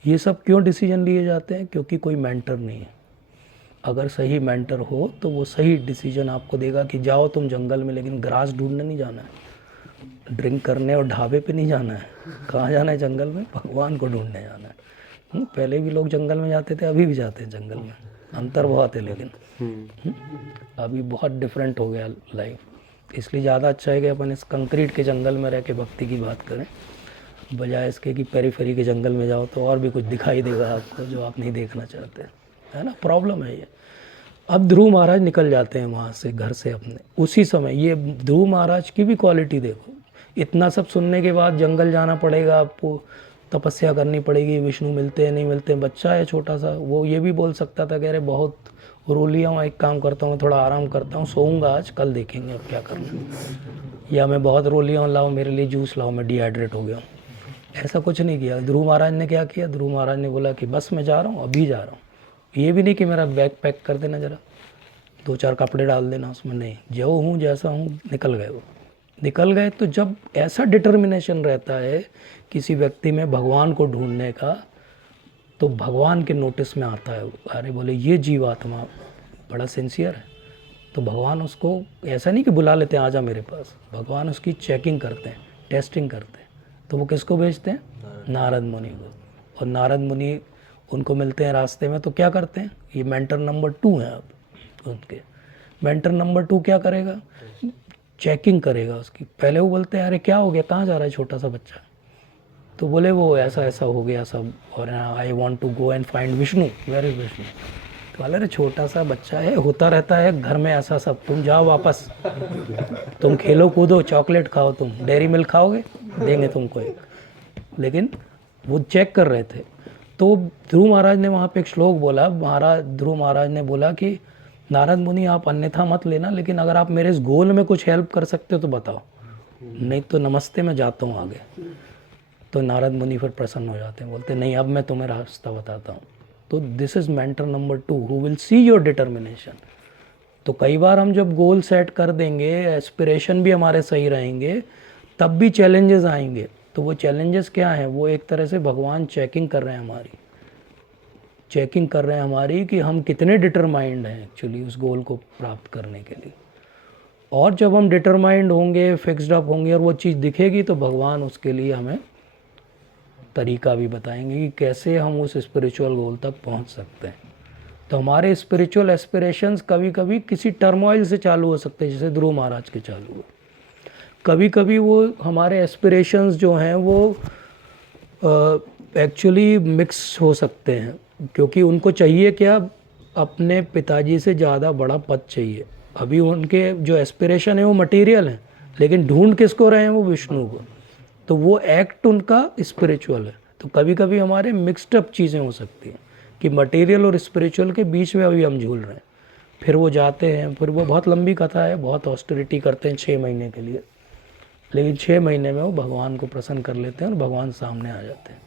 ये सब क्यों डिसीजन लिए जाते हैं, क्योंकि कोई मेंटर नहीं है। अगर सही मेंटर हो तो वो सही डिसीजन आपको देगा कि जाओ तुम जंगल में, लेकिन ग्रास ढूंढने नहीं जाना है, ड्रिंक करने और ढाबे पे नहीं जाना है। कहाँ जाना है जंगल में, भगवान को ढूंढने जाना है। पहले भी लोग जंगल में जाते थे, अभी भी जाते हैं जंगल में, अंतर बहुत है, लेकिन अभी बहुत डिफरेंट हो गया लाइफ। इसलिए ज़्यादा अच्छा है कि अपन इस कंक्रीट के जंगल में रह के भक्ति की बात करें, बजाय इसके कि पेरीफेरी के जंगल में जाओ तो और भी कुछ दिखाई देगा आपको जो आप नहीं देखना चाहते, है ना। प्रॉब्लम है ये। अब ध्रुव महाराज निकल जाते हैं वहाँ से, घर से अपने, उसी समय। ये ध्रुव महाराज की भी क्वालिटी देखो, इतना सब सुनने के बाद जंगल जाना पड़ेगा आपको, तपस्या करनी पड़ेगी, विष्णु मिलते हैं नहीं मिलते हैं, बच्चा है छोटा सा, वो ये भी बोल सकता था कि अरे बहुत रो लिया हूँ, एक काम करता हूँ थोड़ा आराम करता हूँ, सोऊंगा आज, कल देखेंगे अब क्या करना। या मैं बहुत रो लिया हूँ, लाओ मेरे लिए जूस लाओ, मैं डिहाइड्रेट हो गया हूँ। ऐसा कुछ नहीं किया। ध्रुव महाराज ने क्या किया, ध्रुव महाराज ने बोला कि बस मैं जा रहा हूँ, अभी जा रहा हूँ। ये भी नहीं कि मेरा बैग पैक कर देना ज़रा, 2-4 कपड़े डाल देना उसमें, नहीं, जो हूँ जैसा हूँ निकल गए। वो निकल गए। तो जब ऐसा डिटर्मिनेशन रहता है किसी व्यक्ति में भगवान को ढूंढने का, तो भगवान के नोटिस में आता है। अरे बोले ये जीवात्मा बड़ा सिंसियर है, तो भगवान उसको ऐसा नहीं कि बुला लेते हैं आजा मेरे पास, भगवान उसकी चेकिंग करते हैं, टेस्टिंग करते हैं। तो वो किसको भेजते हैं, नारद मुनि को। और नारद मुनि उनको मिलते हैं रास्ते में, तो क्या करते हैं, ये मेंटर नंबर 2 हैं अब उनके। मेंटर नंबर 2 क्या करेगा, चेकिंग करेगा उसकी। पहले वो बोलते हैं अरे क्या हो गया, कहाँ जा रहा है छोटा सा बच्चा, तो बोले वो ऐसा ऐसा हो गया सब, और I want to go and find Vishnu, where is Vishnu. तो बोले अरे छोटा सा बच्चा है, होता रहता है घर में ऐसा सब, तुम जाओ वापस, तुम खेलो कूदो, चॉकलेट खाओ, तुम डेयरी मिल्क खाओगे, देंगे तुमको एक। लेकिन वो चेक कर रहे थे। तो ध्रुव महाराज ने वहाँ पे एक श्लोक बोला, ध्रुव महाराज ने बोला कि नारद मुनि आप अन्यथा मत लेना, लेकिन अगर आप मेरे इस गोल में कुछ हेल्प कर सकते हो तो बताओ, नहीं तो नमस्ते मैं जाता हूँ आगे। तो नारद मुनि फिर प्रसन्न हो जाते हैं, बोलते नहीं अब मैं तुम्हें रास्ता बताता हूँ। तो this is mentor number 2 who will see your determination. तो कई बार हम जब गोल सेट कर देंगे, एस्पिरेशन भी हमारे सही रहेंगे, तब भी चैलेंजेस आएंगे। तो वो चैलेंजेस क्या हैं, वो एक तरह से भगवान चेकिंग कर रहे हैं हमारी कि हम कितने डिटरमाइंड हैं एक्चुअली उस गोल को प्राप्त करने के लिए। और जब हम डिटरमाइंड होंगे, फिक्स्ड अप होंगे और वो चीज़ दिखेगी, तो भगवान उसके लिए हमें तरीका भी बताएंगे कि कैसे हम उस स्पिरिचुअल गोल तक पहुंच सकते हैं। तो हमारे स्पिरिचुअल एस्पिरेशंस कभी कभी किसी टर्मोइल से चालू हो सकते हैं, जैसे ध्रुव महाराज के चालू हुए। कभी कभी वो हमारे एस्पिरेशंस जो हैं वो एक्चुअली मिक्स हो सकते हैं, क्योंकि उनको चाहिए क्या, अपने पिताजी से ज़्यादा बड़ा पद चाहिए। अभी उनके जो एस्पिरेशन है वो मटेरियल है, लेकिन ढूंढ किसको रहे हैं, वो विष्णु को। तो वो एक्ट उनका स्पिरिचुअल है। तो कभी कभी हमारे मिक्सड अप चीज़ें हो सकती हैं कि मटेरियल और स्पिरिचुअल के बीच में अभी हम झूल रहे हैं। फिर वो जाते हैं, फिर वो बहुत लंबी कथा है, बहुत ऑस्टेरिटी करते हैं 6 महीने के लिए, लेकिन 6 महीने में वो भगवान को प्रसन्न कर लेते हैं और भगवान सामने आ जाते हैं।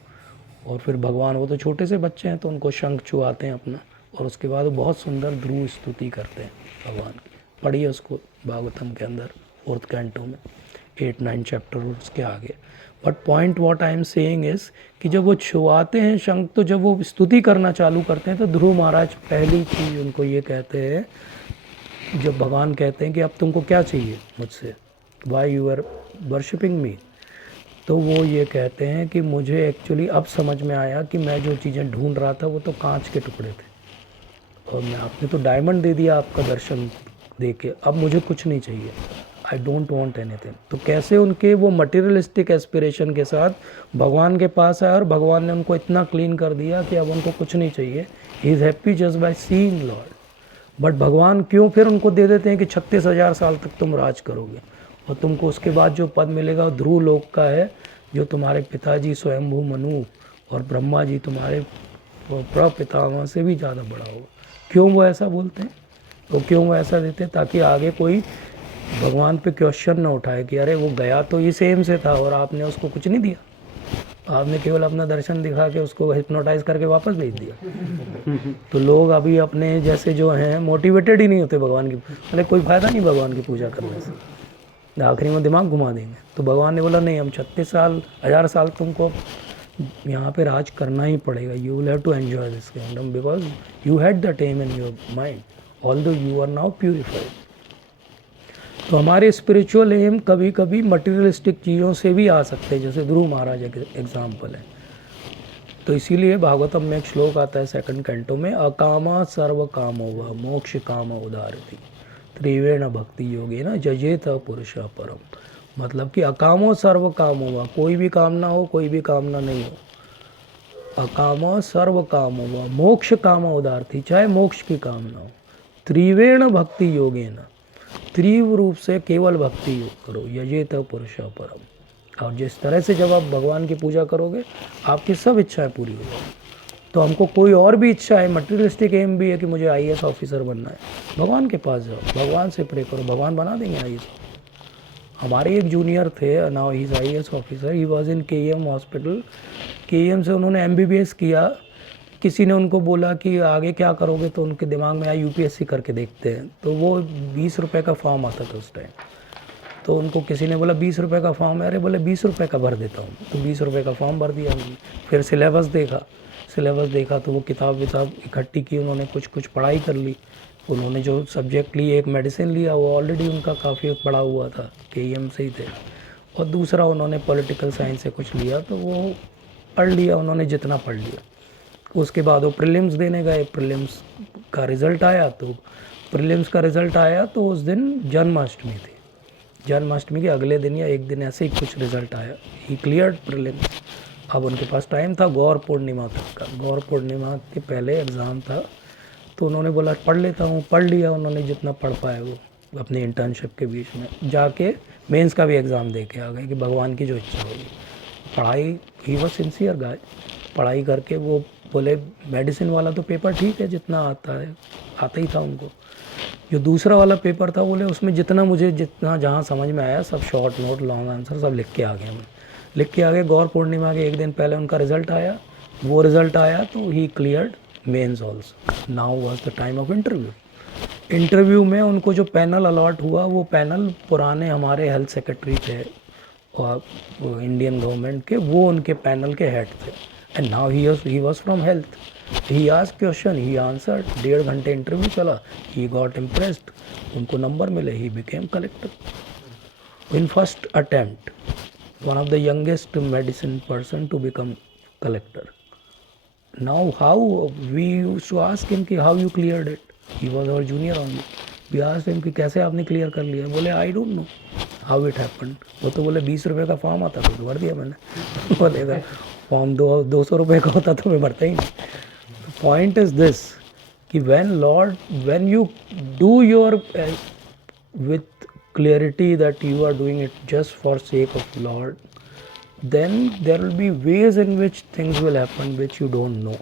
और फिर भगवान, वो तो छोटे से बच्चे हैं, तो उनको शंख छुआते हैं अपना, और उसके बाद वो बहुत सुंदर ध्रुव स्तुति करते हैं भगवान की। पढ़िए उसको भागवतम के अंदर 4th कैंटो में 8-9 चैप्टर उसके आगे। But point what I am saying is कि जब वो छुआते हैं शंख, तो जब वो स्तुति करना चालू करते हैं, तो ध्रुव महाराज पहली चीज़ उनको ये कहते हैं, जब भगवान कहते हैं कि अब तुमको क्या चाहिए मुझसे, वाई यू आर वर्शिपिंग मी, तो वो ये कहते हैं कि मुझे एक्चुअली अब समझ में आया कि मैं जो चीज़ें ढूंढ रहा था वो तो कांच के टुकड़े थे, और मैं, आपने तो डायमंड दे दिया आपका दर्शन दे के, अब मुझे कुछ नहीं चाहिए, आई डोंट वॉन्ट एनीथिंग। तो कैसे उनके वो मटेरियलिस्टिक एस्पिरेशन के साथ भगवान के पास आया, और भगवान ने उनको इतना क्लीन कर दिया कि अब उनको कुछ नहीं चाहिए। He is happy just by seeing Lord. But भगवान क्यों फिर उनको दे देते हैं कि 36,000 साल तक तुम राज करोगे, और तुमको उसके बाद जो पद मिलेगा वो ध्रुव लोक का है, जो तुम्हारे पिताजी स्वयंभू मनु और ब्रह्मा जी तुम्हारे प्रपितामह से भी ज़्यादा बड़ा होगा। क्यों वो ऐसा बोलते हैं, तो क्यों वो ऐसा देते हैं, ताकि आगे कोई भगवान पे क्वेश्चन ना उठाए कि अरे वो गया तो इस एम से था और आपने उसको कुछ नहीं दिया, आपने केवल अपना दर्शन दिखा के उसको हिप्नोटाइज करके वापस भेज दिया। तो लोग अभी अपने जैसे जो हैं मोटिवेटेड ही नहीं होते भगवान की, अरे कोई फ़ायदा नहीं भगवान की पूजा करने से, आखिरी में दिमाग घुमा देंगे। तो भगवान ने बोला नहीं, हम 36 साल 1000 साल तुमको यहाँ पे राज करना ही पड़ेगा, you will have to enjoy this kingdom because you had that aim in your mind although you are now purified. तो हमारे स्पिरिचुअल एम कभी कभी मटेरियलिस्टिक चीज़ों से भी आ सकते हैं, जैसे ध्रुव महाराज एक एग्जाम्पल है। तो इसीलिए भागवतम में एक श्लोक आता है 2nd कैंटो में, अकामा सर्व कामो व मोक्ष काम उदारति त्रिवेण भक्ति योगे न जजेत पुरुष परम। मतलब कि अकामो सर्व कामो व, कोई भी कामना हो, कोई भी कामना नहीं हो, अकामो सर्व कामो व मोक्ष काम उदारति, चाहे मोक्ष की कामना हो, त्रिवेण भक्ति योगे न, तीव्र रूप से केवल भक्ति योग करो, यजेत पुरुष परम। और जिस तरह से जब आप भगवान की पूजा करोगे, आपकी सब इच्छाएं पूरी हो जाएंगी। तो हमको कोई और भी इच्छा है, मटेरियलिस्टिक एम भी है कि मुझे IAS ऑफिसर बनना है, भगवान के पास जाओ, भगवान से प्रे करो, भगवान बना देंगे IAS। हमारे एक जूनियर थे, now he is IAS officer, he was in KEM hospital, KEM से उन्होंने MBBS किया। किसी ने उनको बोला कि आगे क्या करोगे, तो उनके दिमाग में आया UPSC करके देखते हैं। तो वो 20 रुपये का फॉर्म आता था उस टाइम, तो उनको किसी ने बोला 20 रुपये का फॉर्म है, अरे बोले 20 रुपये का भर देता हूँ। तो 20 रुपये का फॉर्म भर दिया उन्होंने। फिर सिलेबस देखा तो वो किताब इकट्ठी की, उन्होंने कुछ पढ़ाई कर ली। उन्होंने जो सब्जेक्ट ली, एक मेडिसिन लिया, वो ऑलरेडी उनका काफ़ी पढ़ा हुआ था, KEM से ही थे, और दूसरा उन्होंने पॉलिटिकल साइंस से कुछ लिया, तो वो पढ़ लिया उन्होंने जितना पढ़ लिया। उसके बाद वो प्रीलिम्स देने गए, प्रीलिम्स का रिज़ल्ट आया तो उस दिन जन्माष्टमी थी। जन्माष्टमी के अगले दिन या एक दिन ऐसे ही कुछ रिज़ल्ट आया, ही क्लियर्ड प्रीलिम्स। अब उनके पास टाइम था गौर पूर्णिमा तक का, गौर पूर्णिमा के पहले एग्ज़ाम था, तो उन्होंने बोला पढ़ लेता हूँ। पढ़ लिया उन्होंने जितना पढ़ पाए वो अपनी इंटर्नशिप के बीच में। जाके मेंस का भी एग्ज़ाम दे के आ गए कि भगवान की जो इच्छा होगी। पढ़ाई, ही वॉज सिंसियर गाय, पढ़ाई करके वो बोले मेडिसिन वाला तो पेपर ठीक है जितना आता है, आता ही था उनको। जो दूसरा वाला पेपर था बोले उसमें जितना जहाँ समझ में आया सब शॉर्ट नोट लॉन्ग आंसर सब लिख के आ गए। मैं लिख के आ गए। गौर पूर्णिमा के एक दिन पहले उनका रिज़ल्ट आया, वो रिज़ल्ट आया तो he cleared mains also. Now was the time of interview में उनको जो पैनल अलॉट हुआ, वो पैनल पुराने हमारे हेल्थ सेक्रेटरी थे और इंडियन गवर्नमेंट के, वो उनके पैनल के हेड थे। And now he was from health. He asked question, he answered. 1.5 घंटे इंटरव्यू चला, ही गॉट इम्प्रेस्ड, उनको नंबर मिले, he became collector in first attempt, one of the youngest medicine person to become collector. Now how we used to ask him कि how you cleared it, he was our junior only, we asked him कि कैसे आपने clear कर लिया, बोले I don't know how it happened। वो तो बोले 20 रुपये का फॉर्म आता था तो भर दिया मैंने। बोले अगर फॉर्म 200 रुपये का होता तो मैं भरता ही नहीं। पॉइंट इज दिस कि when you do your with clarity that you are doing it just for sake of Lord, then there will be ways in which things will happen which you don't know।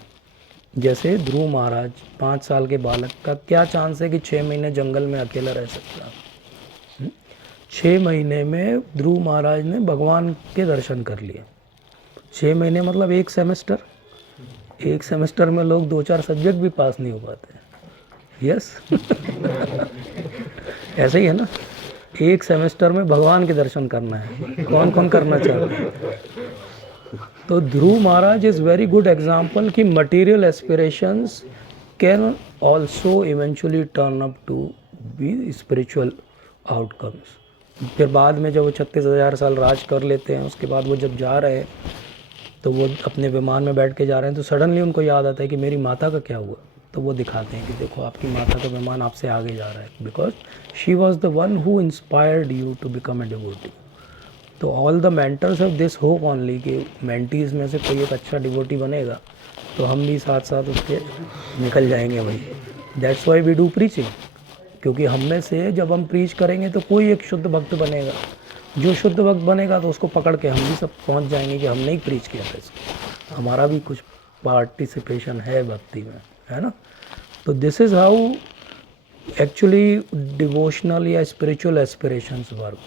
जैसे ध्रुव महाराज, 5 साल के बालक का क्या chance है कि 6 महीने जंगल में अकेला रह सकता है। 6 महीने में ध्रुव महाराज ने भगवान के दर्शन कर लिए। 6 महीने मतलब एक सेमेस्टर में लोग 2-4 सब्जेक्ट भी पास नहीं हो पाते। यस ऐसे ही है ना, एक सेमेस्टर में भगवान के दर्शन करना है, कौन कौन करना चाहते हैं। तो Dhruva Maharaj is very good example कि material aspirations can also eventually turn up to be spiritual outcomes. फिर बाद में जब वो 36,000 साल राज कर लेते हैं, उसके बाद वो जब जा रहे हैं तो वो अपने विमान में बैठ के जा रहे हैं, तो सडनली उनको याद आता है कि मेरी माता का क्या हुआ। तो वो दिखाते हैं कि देखो आपकी माता का विमान आपसे आगे जा रहा है, because she was the one who inspired you to become a devotee. तो all the mentors of this hope only कि मेंटीज में से कोई एक अच्छा डिवोटी बनेगा तो हम भी साथ साथ उसके निकल जाएंगे भाई। That's why we do preaching, क्योंकि हम में से जब हम प्रीच करेंगे तो कोई एक शुद्ध भक्त बनेगा। जो शुद्ध भक्त बनेगा तो उसको पकड़ के हम भी सब पहुंच जाएंगे कि हमने ही प्रीच किया था इसको, हमारा भी कुछ पार्टिसिपेशन है भक्ति में, है ना। तो this is how actually devotional या spiritual aspirations work.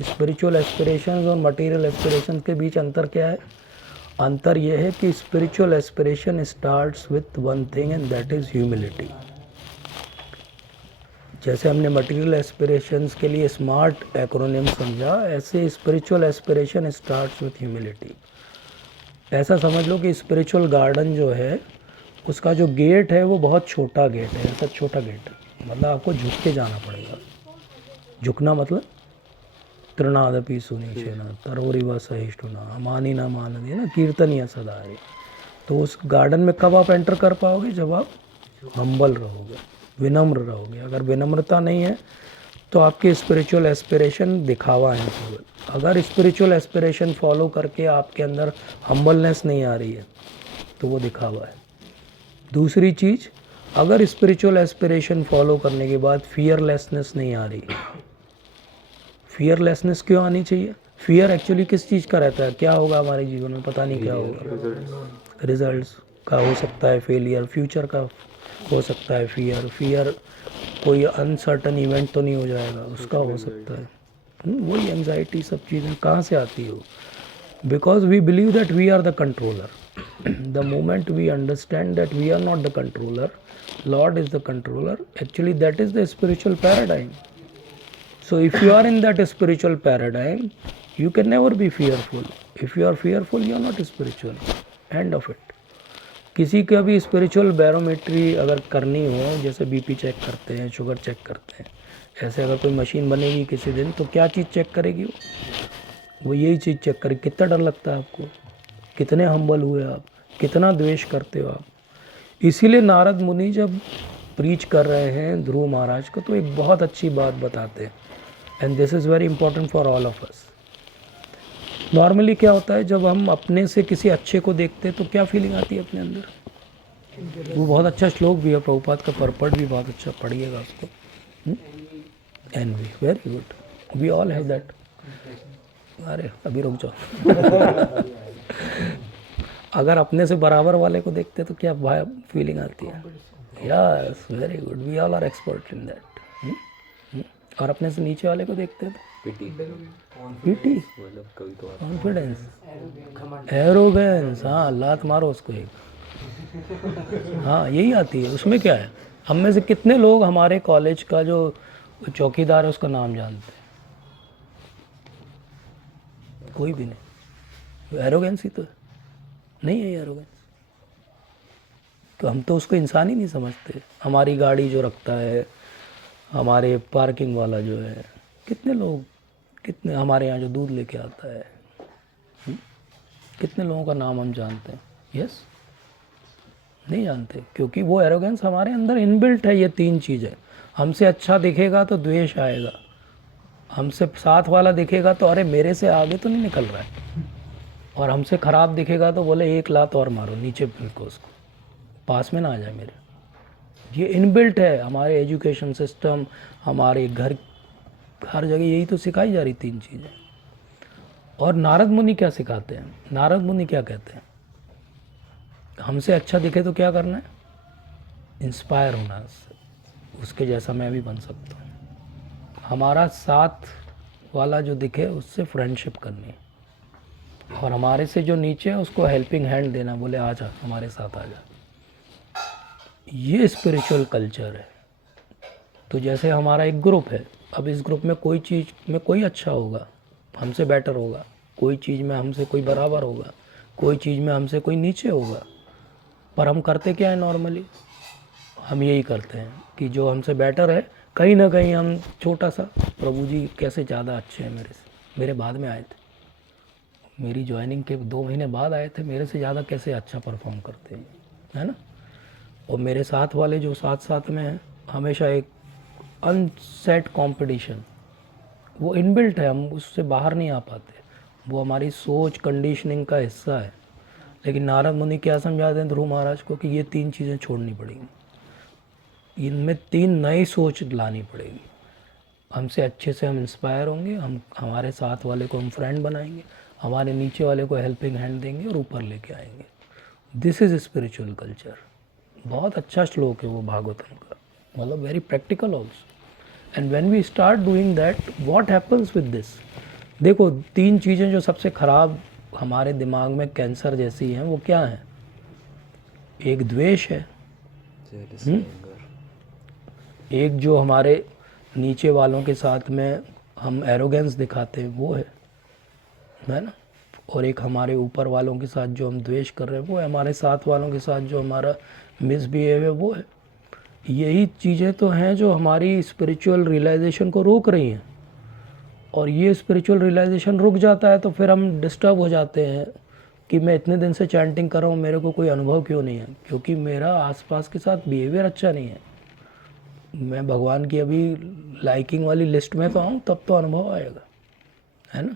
Spiritual aspirations और मटेरियल एस्पिरेशंस के बीच अंतर क्या है? अंतर यह है कि spiritual aspiration starts with one thing and that is humility. जैसे हमने मटेरियल एस्पिरेशंस के लिए स्मार्ट एक्रोनिम समझा, ऐसे spiritual aspiration starts with humility. ऐसा समझ लो कि स्पिरिचुअल गार्डन जो है उसका जो गेट है वो बहुत छोटा गेट है, ऐसा छोटा गेट, मतलब आपको झुक के जाना पड़ेगा। झुकना मतलब तृणादपि सुनीचेन तरोरिव सहिष्णुना मानी ना मान दिए ना कीर्तनीय सदा है। तो उस गार्डन में कब आप एंटर कर पाओगे? जब आप हम्बल रहोगे, विनम्र रहोगे। अगर विनम्रता नहीं है तो आपके स्पिरिचुअल एस्पिरेशन दिखावा है केवल। अगर स्पिरिचुअल एस्पिरेशन फॉलो करके आपके अंदर हम्बलनेस नहीं आ रही है तो वो दिखावा है। दूसरी चीज़, अगर स्पिरिचुअल एस्पिरेशन फॉलो करने के बाद फियरलेसनेस नहीं आ रही। फियरलेसनेस क्यों आनी चाहिए? फियर एक्चुअली किस चीज़ का रहता है? क्या होगा हमारे जीवन में, पता नहीं क्या होगा। रिजल्ट्स का हो सकता है फेलियर, फ्यूचर का हो सकता है फियर कोई अनसर्टन इवेंट तो नहीं हो जाएगा, उसका हो सकता है। वही एंजाइटी, सब चीज़ें कहाँ से आती हो? Because we believe that we are the controller. The moment we understand that we are not the controller, Lord is the controller, actually that is the spiritual paradigm. So if you are in that spiritual paradigm, you can never be fearful. If you are fearful, you are not spiritual. End of it. किसी का भी spiritual बैरोमेट्री अगर करनी हो, जैसे BP check करते हैं, sugar check करते हैं, ऐसे अगर कोई मशीन बनेगी किसी दिन तो क्या चीज़ चेक करेगी? वो यही चीज़ चेक करेगी। कितना डर लगता है आपको? कितने हम्बल हुए आप, कितना द्वेष करते हो आप। इसीलिए नारद मुनि जब प्रीच कर रहे हैं ध्रुव महाराज को तो एक बहुत अच्छी बात बताते हैं, and this is very important for all of us. Normally क्या होता है जब हम अपने से किसी अच्छे को देखते हैं तो क्या फीलिंग आती है अपने अंदर? वो बहुत अच्छा श्लोक भी है, प्रभुपाद का परपट भी बहुत अच्छा, पढ़िएगा उसको। Envy, very good, we all have that. अरे अभी रुक जाओ। अगर अपने से बराबर वाले को देखते तो क्या फीलिंग आती है? Yes, very good, we all are expert in that. और अपने से नीचे वाले को देखते तो पीटी, कॉन्फिडेंस, एरोगेंस, हाँ लात मारो उसको एक। हाँ यही आती है, उसमें क्या है? हम में से कितने लोग हमारे कॉलेज का जो चौकीदार है उसका नाम जानते हैं? कोई भी नहीं। एरोगेंस ही तो है, नहीं है एरोगेंस। तो हम तो उसको इंसान ही नहीं समझते। हमारी गाड़ी जो रखता है, हमारे पार्किंग वाला जो है, कितने लोग, कितने हमारे यहाँ जो दूध लेके आता है, कितने लोगों का नाम हम जानते हैं? यस, नहीं जानते, क्योंकि वो एरोगेंस हमारे अंदर इनबिल्ट है। ये तीन चीज़ें, हमसे अच्छा दिखेगा तो द्वेष आएगा, हमसे साथ वाला दिखेगा तो अरे मेरे से आगे तो नहीं निकल रहा है, और हमसे ख़राब दिखेगा तो बोले एक लात और मारो, नीचे फेंको उसको, पास में ना आ जाए मेरे। ये इनबिल्ट है हमारे एजुकेशन सिस्टम, हमारे घर, हर जगह यही तो सिखाई जा रही तीन चीज़ें। और नारद मुनि क्या सिखाते हैं? नारद मुनि क्या कहते हैं? हमसे अच्छा दिखे तो क्या करना है? इंस्पायर होना है, उसके जैसा मैं भी बन सकता हूँ। हमारा साथ वाला जो दिखे उससे फ्रेंडशिप करनी है, और हमारे से जो नीचे है उसको हेल्पिंग हैंड देना, बोले आ जा हमारे साथ आ जा। ये स्पिरिचुअल कल्चर है। तो जैसे हमारा एक ग्रुप है, अब इस ग्रुप में कोई चीज़ में कोई अच्छा होगा, हमसे बेटर होगा, कोई चीज़ में हमसे कोई बराबर होगा, कोई चीज़ में हमसे कोई नीचे होगा, पर हम करते क्या है नॉर्मली? हम यही करते हैं कि जो हमसे बेटर है कहीं ना कहीं हम छोटा सा, प्रभु जी कैसे ज़्यादा अच्छे हैं मेरे से, मेरे बाद में आए थे, मेरी ज्वाइनिंग के 2 महीने बाद आए थे, मेरे से ज़्यादा कैसे अच्छा परफॉर्म करते हैं, है ना? और मेरे साथ वाले जो साथ साथ में हैं, हमेशा एक अनसेट कंपटीशन, वो इनबिल्ट है, हम उससे बाहर नहीं आ पाते, वो हमारी सोच कंडीशनिंग का हिस्सा है। लेकिन नारद मुनि क्या समझाते हैं ध्रुव महाराज को कि ये तीन चीज़ें छोड़नी पड़ेंगी, इनमें तीन नई सोच लानी पड़ेगी। हमसे अच्छे से हम इंस्पायर होंगे, हम हमारे साथ वाले को हम फ्रेंड बनाएंगे, हमारे नीचे वाले को हेल्पिंग हैंड देंगे और ऊपर लेके आएंगे। This is spiritual culture. बहुत अच्छा श्लोक है वो भागवतम का, मतलब very practical also. And when we start doing that, what happens with this? देखो तीन चीज़ें जो सबसे ख़राब हमारे दिमाग में कैंसर जैसी हैं वो क्या हैं? एक द्वेष है, एक जो हमारे नीचे वालों के साथ में हम एरोगेंस दिखाते हैं वो है ना? और एक हमारे ऊपर वालों के साथ जो हम द्वेष कर रहे हैं वो है, हमारे साथ वालों के साथ जो हमारा मिसबिहेव है वो है। यही चीज़ें तो हैं जो हमारी स्पिरिचुअल रियलाइजेशन को रोक रही हैं। और ये स्पिरिचुअल रियलाइजेशन रुक जाता है तो फिर हम डिस्टर्ब हो जाते हैं कि मैं इतने दिन से चैंटिंग कर रहा हूँ, मेरे को कोई अनुभव क्यों नहीं है? क्योंकि मेरा आसपास के साथ बिहेवियर अच्छा नहीं है। मैं भगवान की अभी लाइकिंग वाली लिस्ट में तो आऊँ तब तो अनुभव आएगा, है ना?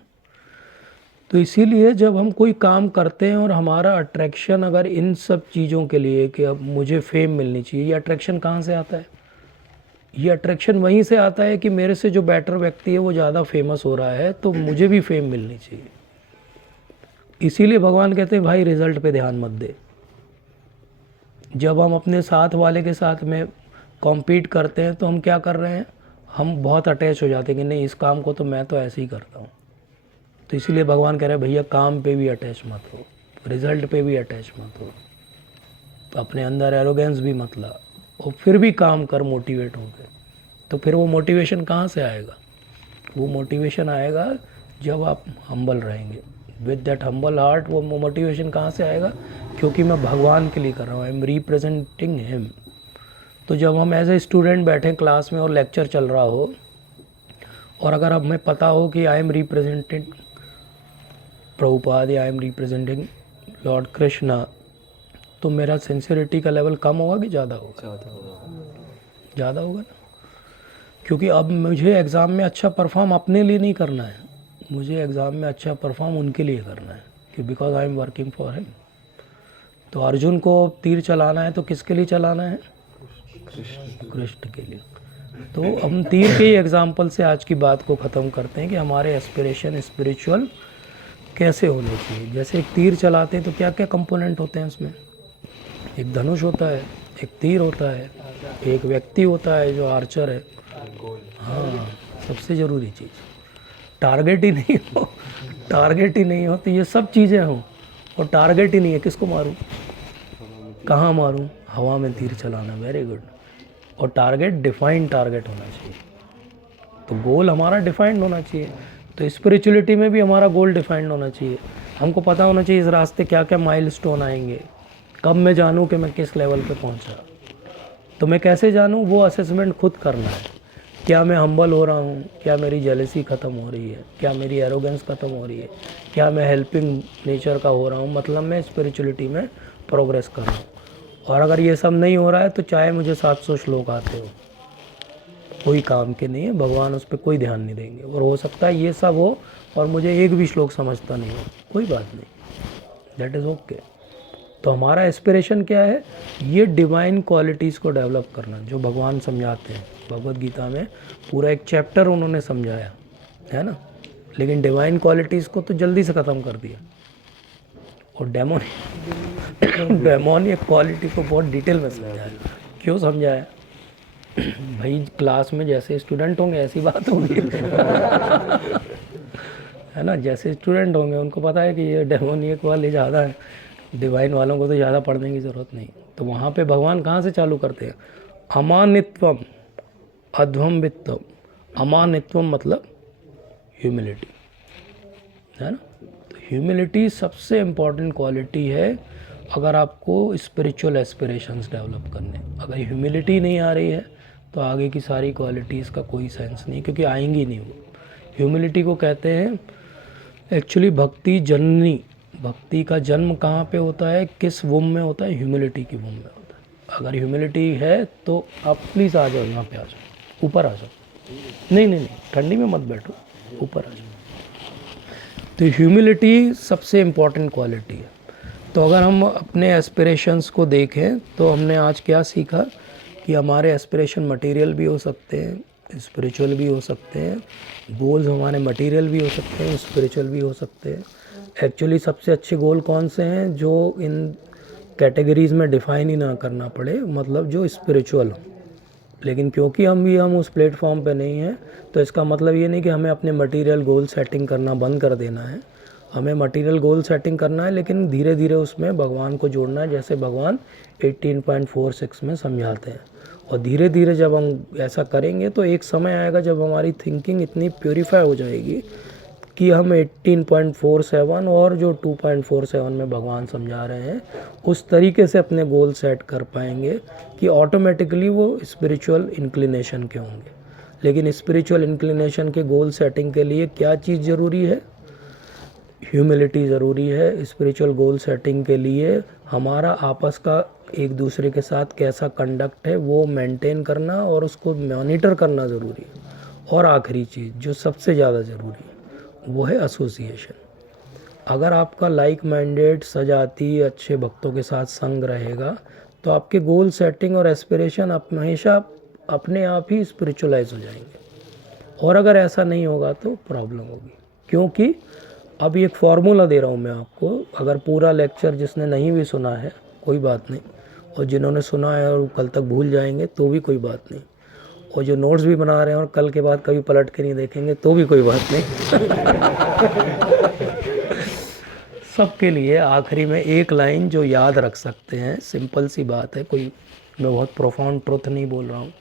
तो इसीलिए जब हम कोई काम करते हैं और हमारा अट्रैक्शन अगर इन सब चीज़ों के लिए कि अब मुझे फेम मिलनी चाहिए, ये अट्रैक्शन कहाँ से आता है? ये अट्रैक्शन वहीं से आता है कि मेरे से जो बेटर व्यक्ति है वो ज़्यादा फेमस हो रहा है तो मुझे भी फेम मिलनी चाहिए। इसीलिए भगवान कहते हैं भाई रिजल्ट पे ध्यान मत दे। जब हम अपने साथ वाले के साथ में कॉम्पीट करते हैं तो हम क्या कर रहे हैं? हम बहुत अटैच हो जाते हैं कि नहीं इस काम को तो मैं तो ऐसे ही करता हूँ। तो इसीलिए भगवान कह रहे हैं भैया काम पे भी अटैच मत हो, रिजल्ट पे भी अटैच मत हो, तो अपने अंदर एरोगेंस भी मत ला, और फिर भी काम कर मोटिवेट होकर। तो फिर वो मोटिवेशन कहाँ से आएगा? वो मोटिवेशन आएगा जब आप हम्बल रहेंगे, विद दैट हम्बल हार्ट। वो मोटिवेशन कहाँ से आएगा? क्योंकि मैं भगवान के लिए कर रहा हूँ, आई एम रिप्रेजेंटिंग हिम। तो जब हम एज ए स्टूडेंट बैठे क्लास में और लेक्चर चल रहा हो, और अगर हमें पता हो कि आई एम रिप्रेजेंटिंग प्रभुपाद या I am representing Lord Krishna, तो मेरा सिंसियरिटी का लेवल कम होगा कि ज़्यादा होगा? ज़्यादा होगा ना, क्योंकि अब मुझे एग्ज़ाम में अच्छा परफॉर्म अपने लिए नहीं करना है, मुझे एग्ज़ाम में अच्छा परफॉर्म उनके लिए करना है, कि because I am working for him. तो अर्जुन को तीर चलाना है तो किसके लिए चलाना है? कृष्ण के लिए। तो हम तीर के ही एग्जाम्पल से आज की बात को ख़त्म करते हैं कि हमारे एस्पिरेशन स्पिरिचुअल कैसे होने चाहिए। जैसे एक तीर चलाते हैं तो क्या क्या कंपोनेंट होते हैं उसमें? एक धनुष होता है, एक तीर होता है, एक व्यक्ति होता है जो आर्चर है। हाँ, सबसे ज़रूरी चीज़ टारगेट ही नहीं हो, टारगेट ही नहीं हो तो ये सब चीज़ें हों, और टारगेट ही नहीं है, किसको मारूं, कहाँ मारूं? हवा में तीर चलाना, वेरी गुड। और टारगेट डिफाइंड टारगेट होना चाहिए, तो गोल हमारा डिफाइंड होना चाहिए। तो स्पिरिचुअलिटी में भी हमारा गोल डिफाइंड होना चाहिए, हमको पता होना चाहिए इस रास्ते क्या क्या माइलस्टोन आएंगे, कब मैं जानूं कि मैं किस लेवल पे पहुंचा। तो मैं कैसे जानूं? वो असेसमेंट खुद करना है। क्या मैं हम्बल हो रहा हूँ? क्या मेरी जेलसी ख़त्म हो रही है? क्या मेरी एरोगेंस ख़त्म हो रही है? क्या मैं हेल्पिंग नेचर का हो रहा हूँ? मतलब मैं स्पिरिचुअलिटी में प्रोग्रेस कर रहा हूँ। और अगर ये सब नहीं हो रहा है तो चाहे मुझे 700 श्लोक आते हो, कोई काम के नहीं है, भगवान उस पर कोई ध्यान नहीं देंगे। और हो सकता है ये सब हो और मुझे एक भी श्लोक समझता नहीं हो, कोई बात नहीं, दैट इज़ ओके। तो हमारा एस्पिरेशन क्या है? ये डिवाइन क्वालिटीज़ को डेवलप करना, जो भगवान समझाते हैं भगवद गीता में। पूरा एक चैप्टर उन्होंने समझाया है ना, लेकिन डिवाइन क्वालिटीज़ को तो जल्दी से ख़त्म कर दिया। और डेमोनिक क्वालिटी को बहुत डिटेल में समझाया। क्यों समझाया? भाई क्लास में जैसे स्टूडेंट होंगे ऐसी बात होगी है ना, जैसे स्टूडेंट होंगे उनको पता है कि ये डेमोनिक वाले ज़्यादा है, डिवाइन वालों को तो ज़्यादा पढ़ने की ज़रूरत नहीं। तो वहाँ पे भगवान कहाँ से चालू करते हैं? अमानित्वम अध्वम वित्तम। अमानित्वम मतलब ह्यूमिलिटी, है ना। तो ह्यूमिलिटी सबसे इम्पॉर्टेंट क्वालिटी है अगर आपको स्पिरिचुअल एस्पिरेशंस डेवलप करने। अगर ह्यूमिलिटी नहीं आ रही है तो आगे की सारी क्वालिटीज़ का कोई सेंस नहीं, क्योंकि आएंगी नहीं वो। ह्यूमिलिटी को कहते हैं एक्चुअली भक्ति जननी। भक्ति का जन्म कहाँ पे होता है, किस वुम में होता है? ह्यूमिलिटी की वुम में होता है। अगर ह्यूमिलिटी है तो आप प्लीज़ आ जाओ, यहाँ पे आ जाओ, ऊपर आ जाओ। नहीं नहीं नहीं, ठंडी में मत बैठो, ऊपर आ जाओ। तो ह्यूमिलिटी सबसे इम्पॉर्टेंट क्वालिटी है। तो अगर हम अपने एस्पिरेशंस को देखें तो हमने आज क्या सीखा कि हमारे एस्पिरेशन मटेरियल भी हो सकते हैं, स्पिरिचुअल भी हो सकते हैं। गोल्स हमारे मटेरियल भी हो सकते हैं, स्पिरिचुअल भी हो सकते हैं। एक्चुअली सबसे अच्छे गोल कौन से हैं? जो इन कैटेगरीज़ में डिफ़ाइन ही ना करना पड़े, मतलब जो स्पिरिचुअल हो। लेकिन क्योंकि हम उस प्लेटफॉर्म पे नहीं हैं, तो इसका मतलब ये नहीं कि हमें अपने मटेरियल गोल सेटिंग करना बंद कर देना है। हमें मटेरियल गोल सेटिंग करना है, लेकिन धीरे धीरे उसमें भगवान को जोड़ना है, जैसे भगवान 18.46 में समझाते हैं। और धीरे धीरे जब हम ऐसा करेंगे तो एक समय आएगा जब हमारी थिंकिंग इतनी प्योरीफाई हो जाएगी कि हम 18.47 और जो 2.47 में भगवान समझा रहे हैं उस तरीके से अपने गोल सेट कर पाएंगे कि ऑटोमेटिकली वो स्पिरिचुअल इंक्लिनेशन के होंगे। लेकिन स्पिरिचुअल इंक्लिनेशन के गोल सेटिंग के लिए क्या चीज़ ज़रूरी है? ह्यूमिलिटी ज़रूरी है। स्पिरिचुअल गोल सेटिंग के लिए हमारा आपस का एक दूसरे के साथ कैसा कंडक्ट है वो मेंटेन करना और उसको मॉनिटर करना ज़रूरी है। और आखिरी चीज़ जो सबसे ज़्यादा ज़रूरी है वो है एसोसिएशन। अगर आपका लाइक माइंडेड सजाती अच्छे भक्तों के साथ संग रहेगा तो आपके गोल सेटिंग और एस्पिरेशन आप हमेशा अपने आप ही स्पिरिचुअलाइज हो जाएंगे। और अगर ऐसा नहीं होगा तो प्रॉब्लम होगी। क्योंकि अभी एक फार्मूला दे रहा हूँ मैं आपको, अगर पूरा लेक्चर जिसने नहीं भी सुना है कोई बात नहीं, और जिन्होंने सुना है और कल तक भूल जाएंगे तो भी कोई बात नहीं, और जो नोट्स भी बना रहे हैं और कल के बाद कभी पलट के नहीं देखेंगे तो भी कोई बात नहीं सबके लिए आखिरी में एक लाइन जो याद रख सकते हैं, सिंपल सी बात है। कोई मैं बहुत प्रोफाउंड ट्रुथ नहीं बोल रहा हूँ,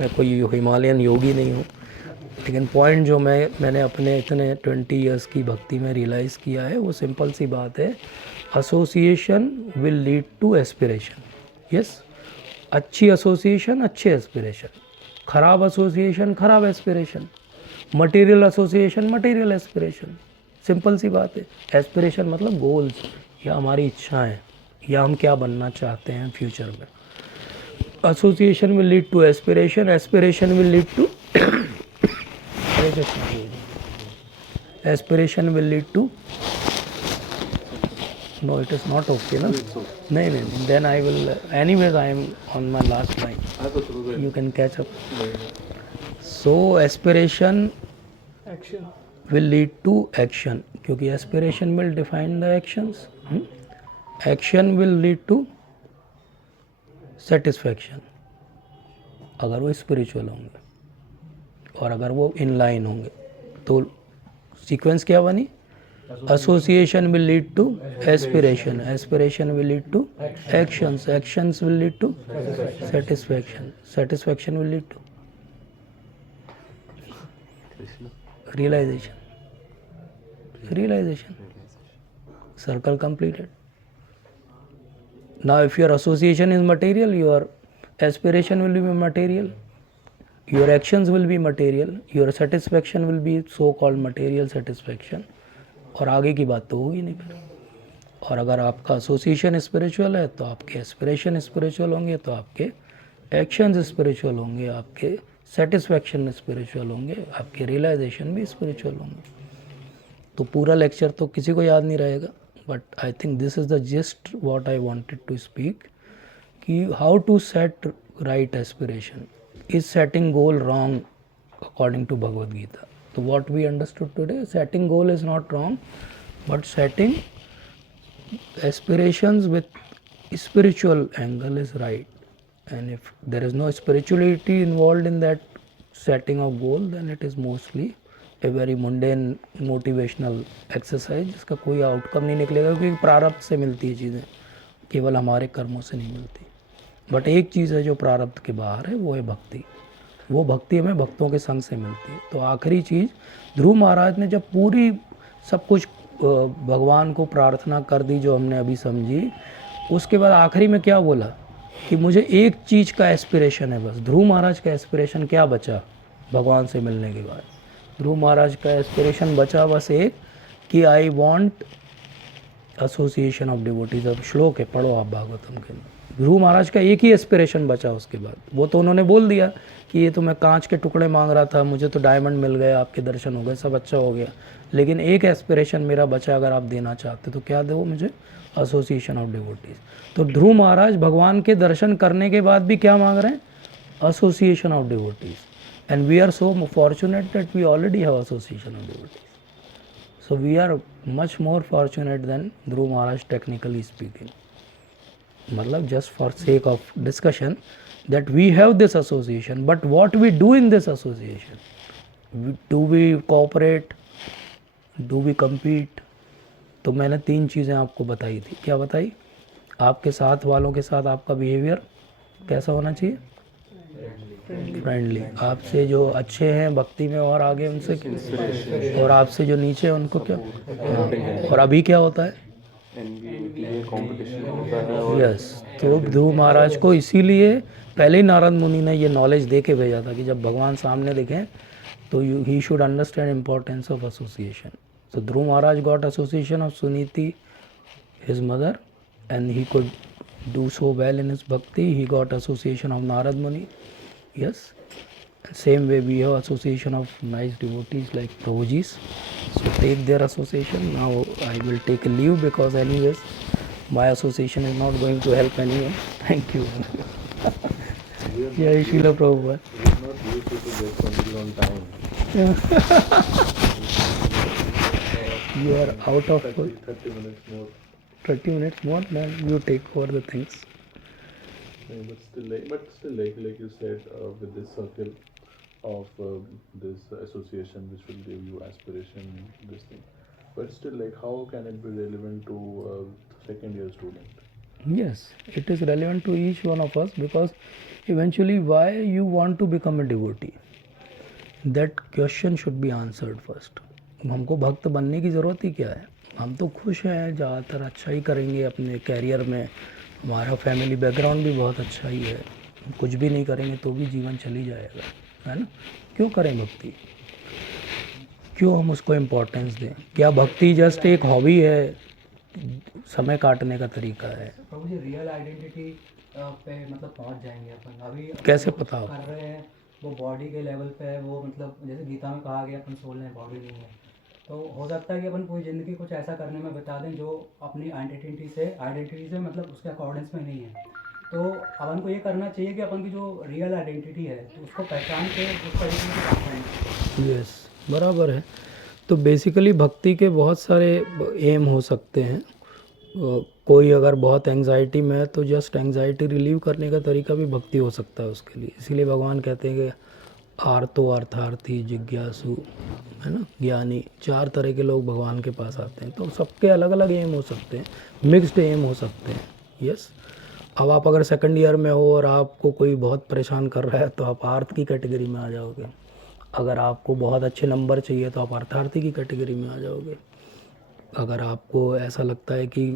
मैं कोई हिमालयन योगी नहीं हूँ, लेकिन पॉइंट जो मैंने अपने इतने 20 इयर्स की भक्ति में रियलाइज़ किया है वो सिंपल सी बात है। Association will lead to aspiration. Yes, अच्छी एसोसिएशन अच्छे एस्पिरेशन, ख़राब एसोसिएशन ख़राब aspiration, material association material aspiration. Simple सी बात है। एस्पिरेशन मतलब गोल्स या हमारी इच्छाएं, या हम क्या बनना चाहते हैं फ्यूचर में। Association will lead to aspiration, aspiration will lead to aspiration will lead to no it is not okay ना, नहीं नहीं, then I will anyways I am on my last line, you can catch up. So aspiration will lead to action, क्योंकि aspiration will define the actions, action will lead to satisfaction अगर वो spiritual होंगे, और अगर वो in line होंगे तो sequence क्या बनी, association will lead to aspiration, aspiration will lead to actions, actions will lead to satisfaction, satisfaction will lead to realization, realization, circle completed. Now if your association is material, your aspiration will be material, your actions will be material, your satisfaction will be so called material satisfaction, और आगे की बात तो होगी नहीं फिर। और अगर आपका एसोसिएशन स्पिरिचुअल है तो आपके एस्पिरेशन स्पिरिचुअल होंगे, तो आपके एक्शंस स्पिरिचुअल होंगे, आपके सेटिस्फैक्शन स्पिरिचुअल होंगे, आपके रियलाइजेशन भी स्पिरिचुअल होंगे। तो पूरा लेक्चर तो किसी को याद नहीं रहेगा, but I think this is the just what I wanted to speak, कि how to set right aspiration, is setting goal wrong according to Bhagavad Gita. तो what we understood today, setting goal is not wrong, but setting aspirations with spiritual angle is right, and if there is no spirituality involved in that setting of goal, then it is mostly a very mundane motivational exercise जिसका कोई outcome नहीं निकलेगा, क्योंकि प्रारब्ध से मिलती है चीज़ें, केवल हमारे कर्मों से नहीं मिलती। बट एक चीज़ है जो प्रारब्ध के बाहर है, वो है भक्ति। वो भक्ति हमें भक्तों के संग से मिलती है। तो आखिरी चीज़, ध्रुव महाराज ने जब पूरी सब कुछ भगवान को प्रार्थना कर दी जो हमने अभी समझी, उसके बाद आखिरी में क्या बोला कि मुझे एक चीज़ का एस्पिरेशन है बस। ध्रुव महाराज का एस्पिरेशन क्या बचा भगवान से मिलने के बाद? ध्रुव महाराज का एस्पिरेशन बचा बस एक, कि I want association of devotees. अब श्लोक है, पढ़ो आप भागवतम के अंदर। ध्रुव महाराज का एक ही एस्पिरेशन बचा उसके बाद। वो तो उन्होंने बोल दिया कि ये तो मैं कांच के टुकड़े मांग रहा था, मुझे तो डायमंड मिल गए, आपके दर्शन हो गए, सब अच्छा हो गया, लेकिन एक एस्पिरेशन मेरा बचा, अगर आप देना चाहते तो क्या दो मुझे? Association of devotees. तो ध्रुव महाराज भगवान के दर्शन करने के बाद भी क्या मांग रहे हैं? Association of devotees. And we are so fortunate that we already have association of devotees. So we are much more fortunate than Dhruv Maharaj, technically speaking. मतलब just for sake of discussion that we have this association, but what we do in this association? Do we cooperate? Do we compete? तो मैंने 3 चीज़ें आपको बताई थी। क्या बताई? आपके साथ वालों के साथ आपका बिहेवियर कैसा होना चाहिए? फ्रेंडली। आपसे जो अच्छे हैं भक्ति में और आगे उनसे, और आपसे जो नीचे हैं उनको क्या? और अभी क्या होता है? यस। तो ध्रुव महाराज को इसीलिए पहले ही नारद मुनि ने ये नॉलेज दे के भेजा था कि जब भगवान सामने दिखें तो he should understand importance of association. So Dhruv Maharaj got association of Suniti, his mother, and he could do so well in his bhakti. He got association of Narad Muni. Yes. And same way we have association of nice devotees like Prabhuji's. So take their association. Now I will take a leave because anyways my association is not going to help anyone. Thank you. Jai Srila Prabhupada. It's not useful to get somebody on time. You are out of 30 minutes more. 30 minutes more, then you take over the things. Yeah, but still like you said, with this circle of this association which will give you aspiration, this thing. But still, like, how can it be relevant to second year student? Yes, it is relevant to each one of us, because eventually why you want to become a devotee, that question should be answered first. हमको भक्त बनने की ज़रूरत ही क्या है? हम तो खुश हैं, ज़्यादातर अच्छा ही करेंगे अपने कैरियर में, हमारा फैमिली बैकग्राउंड भी बहुत अच्छा ही है, कुछ भी नहीं करेंगे तो भी जीवन चल ही जाएगा, है ना? क्यों करें भक्ति? क्यों हम उसको इम्पोर्टेंस दें? क्या भक्ति जस्ट एक हॉबी है समय काटने का तरीका है। प्रभु जी रियल आइडेंटिटी पे मतलब पहुंच जाएंगे अपन। अभी कैसे जो पता हो? कर रहे हैं वो बॉडी के लेवल पे है, वो मतलब जैसे गीता में कहा गया अपन सोल है बॉडी नहीं है। तो हो सकता है कि अपन पूरी ज़िंदगी कुछ ऐसा करने में बता दें जो अपनी आइडेंटिटी से मतलब उसके अकॉर्डेंस में नहीं है। तो अपन को ये करना चाहिए कि अपन की जो रियल आइडेंटिटी है तो उसको पहचान के उस तरीके से काम करना चाहिए। यस, बराबर है। तो बेसिकली भक्ति के बहुत सारे एम हो सकते हैं। कोई अगर बहुत एंजाइटी में है तो जस्ट एंजाइटी रिलीव करने का तरीका भी भक्ति हो सकता है उसके लिए। इसीलिए भगवान कहते हैं कि आर्तो अर्थार्थी जिज्ञासु, है ना, ज्ञानी, 4 तरह के लोग भगवान के पास आते हैं। तो सबके अलग अलग एम हो सकते हैं, मिक्स्ड एम हो सकते हैं। यस, अब आप अगर सेकंड ईयर में हो और आपको कोई बहुत परेशान कर रहा है तो आप आर्थ की कैटेगरी में आ जाओगे। अगर आपको बहुत अच्छे नंबर चाहिए तो आप अर्थार्थी की कैटेगरी में आ जाओगे। अगर आपको ऐसा लगता है कि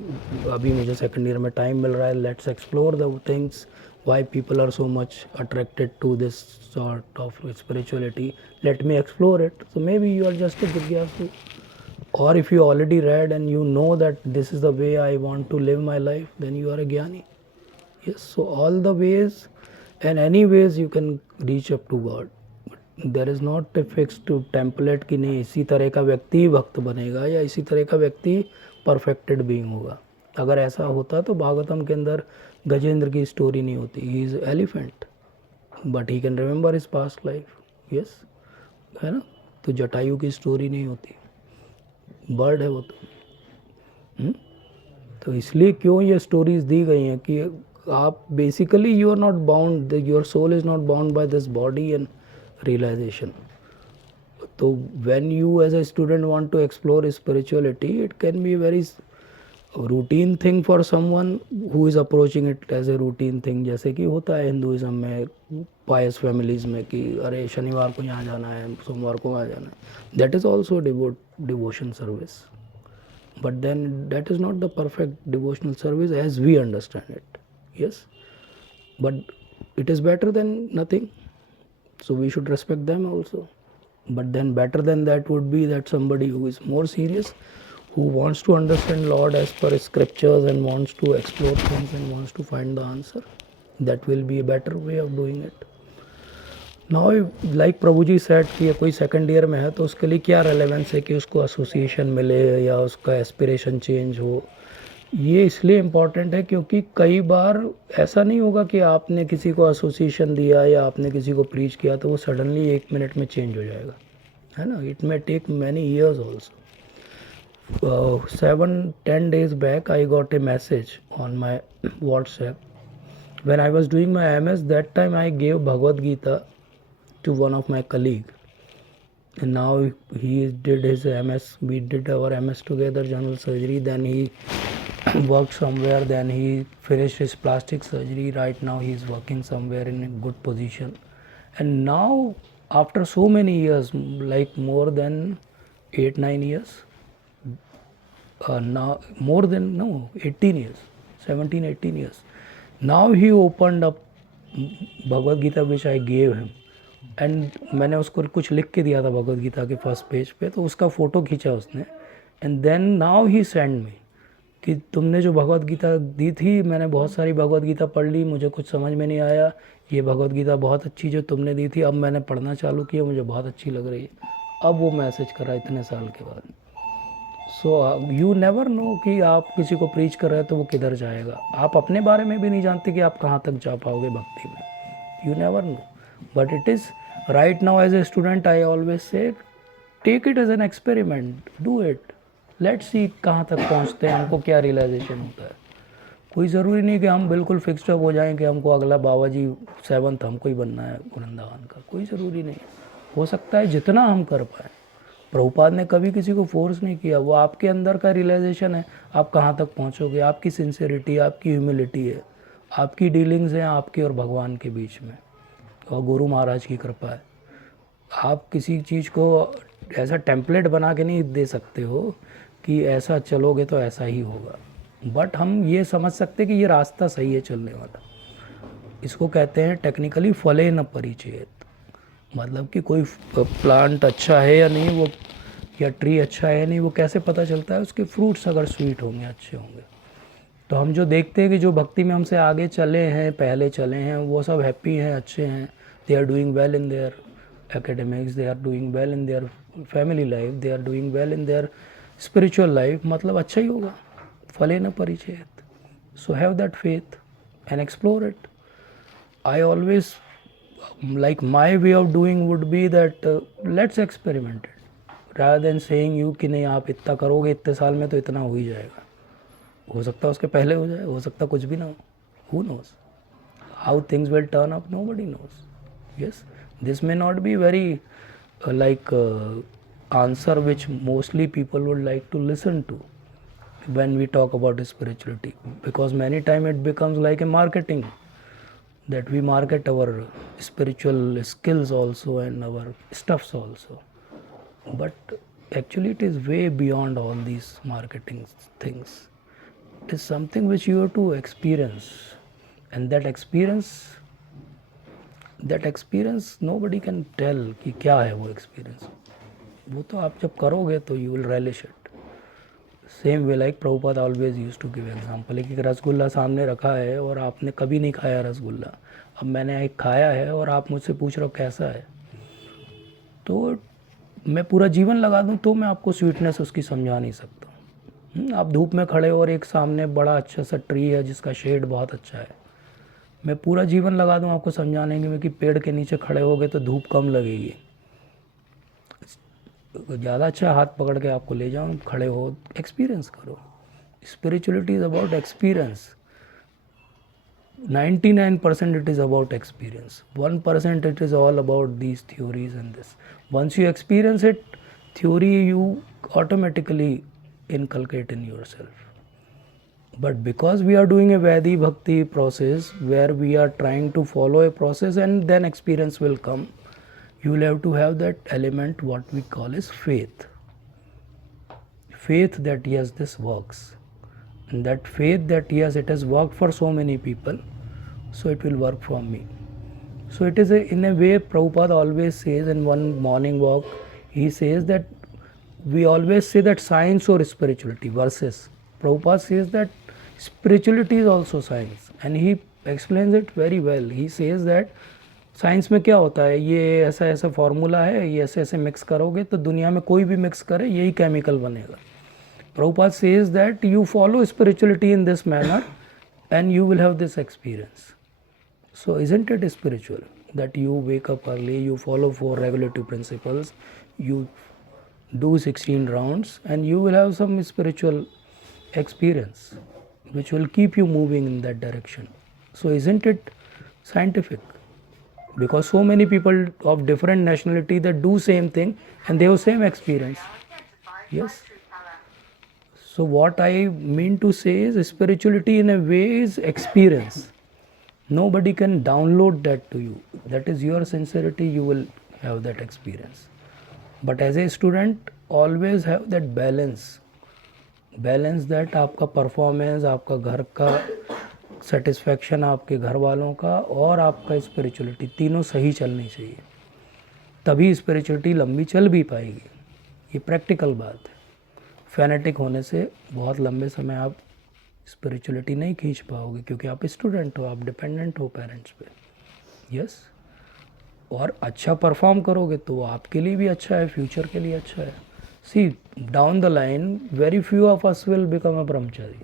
अभी मुझे सेकंड ईयर में टाइम मिल रहा है, let's explore the things, why people are so much attracted to this sort of spirituality, let me explore it. So maybe you are just a जिज्ञासु, or if you already read and you know that this is the way I want to live my life, then you are a jnani. Yes, so all the ways and any ways you can reach up to God. There is not a fixed template कि नहीं इसी तरह का व्यक्ति ही भक्त बनेगा या इसी तरह का व्यक्ति परफेक्टेड बीइंग होगा। अगर ऐसा होता तो भागवतम के अंदर गजेंद्र की स्टोरी नहीं होती। He is elephant but he can remember his past life. Yes, है ना। तो जटायु की स्टोरी नहीं होती, बर्ड है वो तो। तो इसलिए क्यों ये स्टोरीज दी गई हैं कि आप basically you are not bound, your soul is not bound by this body and realization. तो when you as a student want to explore spirituality, it can be very routine thing for someone who is approaching it as a routine thing. जैसे कि होता है Hinduism में, पायस families में, कि अरे शनिवार को यहाँ जाना है, सोमवार को वहाँ जाना है। That is also devotion service, but then that is not the perfect devotional service as we understand it. Yes, but it is better than nothing, so we should respect them also. But then better than that would be that somebody who is more serious, who wants to understand Lord as per scriptures and wants to explore things and wants to find the answer, that will be a better way of doing it. Now like Prabhu ji set कि कोई second year में है तो उसके लिए क्या relevance है कि उसको एसोसिएशन मिले या उसका एस्पिरेशन चेंज हो। ये इसलिए इम्पॉर्टेंट है क्योंकि कई बार ऐसा नहीं होगा कि आपने किसी को एसोसिएशन दिया या आपने किसी को प्रीच किया तो वो सडनली 1 मिनट में चेंज हो जाएगा, है ना। It may take many years also. 7-10 days back I got a message on my WhatsApp when I was doing my MS. That time I gave Bhagavad Gita to one of my colleague, and now he did his MS. We did our MS together, general surgery. Then he worked somewhere, then he finished his plastic surgery. Right now he is working somewhere in a good position, and now after so many years, like more than 8-9 years, now more than 18 years, 17-18 years, now he opened up Bhagavad Gita which I gave him. And मैंने उसको कुछ लिख के दिया था भगवद गीता के first page पे, तो उसका फ़ोटो खींचा उसने। And then now he send me कि तुमने जो भगवद गीता दी थी, मैंने बहुत सारी भगवद गीता पढ़ ली, मुझे कुछ समझ में नहीं आया, ये भगवद गीता बहुत अच्छी जो तुमने दी थी, अब मैंने पढ़ना चालू किया, मुझे बहुत अच्छी लग रही है। अब वो मैसेज करा इतने साल के बाद। सो यू नेवर नो कि आप किसी को प्रीच कर रहे हैं तो वो किधर जाएगा। आप अपने बारे में भी नहीं जानते कि आप कहाँ तक जा पाओगे भक्ति में। You never know, but it is right now as a student I always say take it as an experiment, do it, let's see कहाँ तक पहुँचते हैं, हमको क्या रियलाइजेशन होता है। कोई ज़रूरी नहीं कि हम बिल्कुल फिक्स्ड अप हो जाएं कि हमको अगला बाबा जी 7th हमको ही बनना है वृंदावन का, कोई ज़रूरी नहीं। हो सकता है जितना हम कर पाएँ। प्रभुपाद ने कभी किसी को फोर्स नहीं किया, वो आपके अंदर का रियलाइजेशन है, आप कहाँ तक पहुँचोगे, आपकी सिंसियरिटी, आपकी ह्यूमिलिटी है, आपकी डीलिंग्स हैं आपके और भगवान के बीच में, और गुरु महाराज की कृपा है। आप किसी चीज़ को ऐसा टेम्पलेट बना के नहीं दे सकते हो कि ऐसा चलोगे तो ऐसा ही होगा, बट हम ये समझ सकते कि ये रास्ता सही है चलने वाला। इसको कहते हैं टेक्निकली फले न परिचयत, मतलब कि कोई प्लांट अच्छा है या नहीं वो या ट्री अच्छा है नहीं, वो कैसे पता चलता है? उसके फ्रूट्स अगर स्वीट होंगे, अच्छे होंगे। तो हम जो देखते हैं कि जो भक्ति में हमसे आगे चले हैं, पहले चले हैं, वो सब हैप्पी हैं, अच्छे हैं, they are doing well in their academics, they are doing well in their family life, they are doing well in their spiritual life, मतलब अच्छा ही होगा, फलेन परिचयेत। So have that faith and explore it. I always, like, my way of doing would be that let's experiment it rather than saying you कि नहीं आप इतना करोगे, इतने साल में तो इतना हो ही जाएगा। हो सकता है उसके पहले हो जाए, हो सकता कुछ भी ना हो, who knows how things will turn up, nobody knows. Yes, this may not be very answer which mostly people would like to listen to when we talk about spirituality, because many time it becomes like a marketing, that we market our spiritual skills also and our stuffs also. But actually it is way beyond all these marketing things. It is something which you have to experience, and that experience nobody can tell कि क्या है वो experience. वो तो आप जब करोगे तो you will relish it. Same way like Prabhupada always use to give example. एक रसगुल्ला सामने रखा है और आपने कभी नहीं खाया रसगुल्ला, अब मैंने एक खाया है और आप मुझसे पूछ रहे हो कैसा है, तो मैं पूरा जीवन लगा दूं तो मैं आपको स्वीटनेस उसकी समझा नहीं सकता। आप धूप में खड़े हो और एक सामने बड़ा अच्छा सा ट्री है जिसका शेड बहुत अच्छा है, मैं पूरा जीवन लगा दूं आपको समझाने में कि पेड़ के नीचे खड़े हो गए तो धूप कम लगेगी, ज़्यादा अच्छा हाथ पकड़ के आपको ले जाऊँ, खड़े हो, एक्सपीरियंस करो। Spirituality is about experience. 99% it is about experience, 1% it is all about these theories and this. Once you experience it, theory you automatically inculcate in yourself. But because we are doing a Vaidhi Bhakti process where we are trying to follow a process and then experience will come, you will have to have that element what we call as faith. Faith that yes, this works. And that faith that yes, it has worked for so many people, so it will work for me. So it is in a way Prabhupada always says in one morning walk, he says that we always say that science or spirituality versus. Prabhupada says that spirituality is also science, and he explains it very well. He says that science में क्या होता है, ये ऐसा ऐसा formula है, ये ऐसे ऐसे मिक्स करोगे तो दुनिया में कोई भी मिक्स करे यही केमिकल बनेगा। Prabhupada says that you follow spirituality in this manner and you will have this experience. So isn't it spiritual that you wake up early, you follow 4 regulative principles, you do 16 rounds and you will have some spiritual experience which will keep you moving in that direction. So isn't it scientific? Because so many people of different nationality that do same thing and they have same experience. Yes. So what I mean to say is spirituality in a way is experience. Nobody can download that to you. That is your sincerity, you will have that experience. But as a student, always have that balance. Balance that आपका performance, आपका घर का satisfaction, आपके घर वालों का और आपका स्पिरिचुअलिटी, तीनों सही चलनी चाहिए, तभी स्पिरिचुअलिटी लंबी चल भी पाएगी। ये प्रैक्टिकल बात है। फैनेटिक होने से बहुत लंबे समय आप स्पिरिचुअलिटी नहीं खींच पाओगे क्योंकि आप स्टूडेंट हो, आप डिपेंडेंट हो पेरेंट्स पे। यस, और अच्छा परफॉर्म करोगे तो आपके लिए भी अच्छा है, फ्यूचर के लिए अच्छा है। See down the line very few of us will become a brahmachari.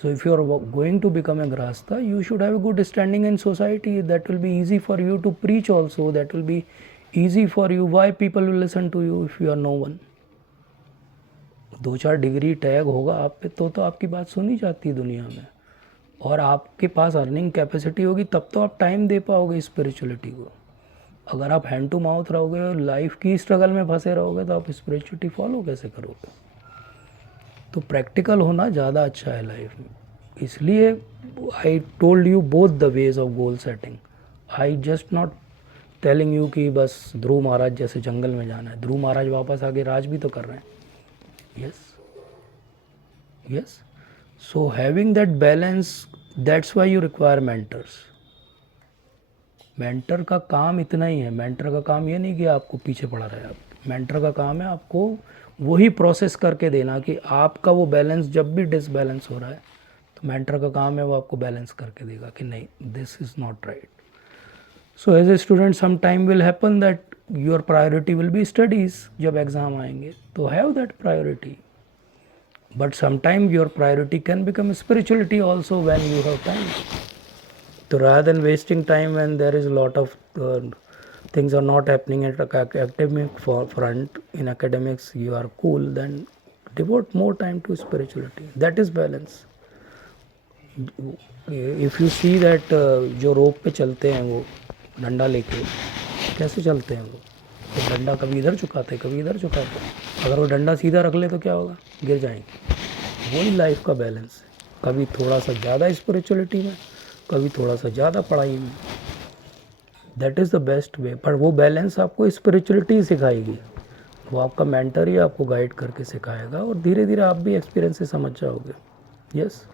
So if you are going to become a grahastha, you should have a good standing in society. That will be easy for you to preach also. That will be easy for you. Why people will listen to you if you are no one? 2-4 degree tag होगा आप पे तो आपकी बात सुनी जाती है दुनिया में, और आपके पास अर्निंग कैपेसिटी होगी तब तो आप टाइम दे पाओगे स्पिरिचुअलिटी को। अगर आप हैंड टू माउथ रहोगे और लाइफ की स्ट्रगल में फंसे रहोगे तो आप स्पिरिचुअलिटी फॉलो कैसे करोगे? तो प्रैक्टिकल होना ज़्यादा अच्छा है लाइफ में। इसलिए I told you both the ways of goal setting. I just not telling you कि बस ध्रुव महाराज जैसे जंगल में जाना है। ध्रुव महाराज वापस आके राज भी तो कर रहे हैं। Yes yes, so having that balance, that's why you require mentors. Mentor का काम इतना ही है, मेंटर का काम ये नहीं कि आपको पीछे पड़ा रहे। आप मेंटर का काम है आपको वही प्रोसेस करके देना कि आपका वो बैलेंस जब भी डिसबैलेंस हो रहा है तो मेंटर का काम है वो आपको बैलेंस करके देगा कि नहीं, this is not right. So as a student some time will happen that your priority will be studies. जब एग्ज़ाम आएंगे तो have that priority, but sometimes your priority can become spirituality also when you have time. So rather than wasting time when there is a lot of things are not happening at academic front, in academics you are cool, then devote more time to spirituality. That is balance. If you see that जो रोप पे चलते हैं वो डंडा लेके कैसे चलते हैं वो, तो डंडा कभी इधर झुकाते कभी इधर झुकाते. अगर वो डंडा सीधा रख ले तो क्या होगा, गिर जाएंगे. वही लाइफ का बैलेंस है. कभी थोड़ा सा ज़्यादा स्पिरिचुअलिटी में, कभी थोड़ा सा ज़्यादा पढ़ाई में. That is the best way. पर वो बैलेंस आपको स्पिरिचुअलिटी सिखाएगी, वो आपका मेंटर ही आपको गाइड करके सिखाएगा और धीरे धीरे आप भी एक्सपीरियंस से समझ जाओगे. यस.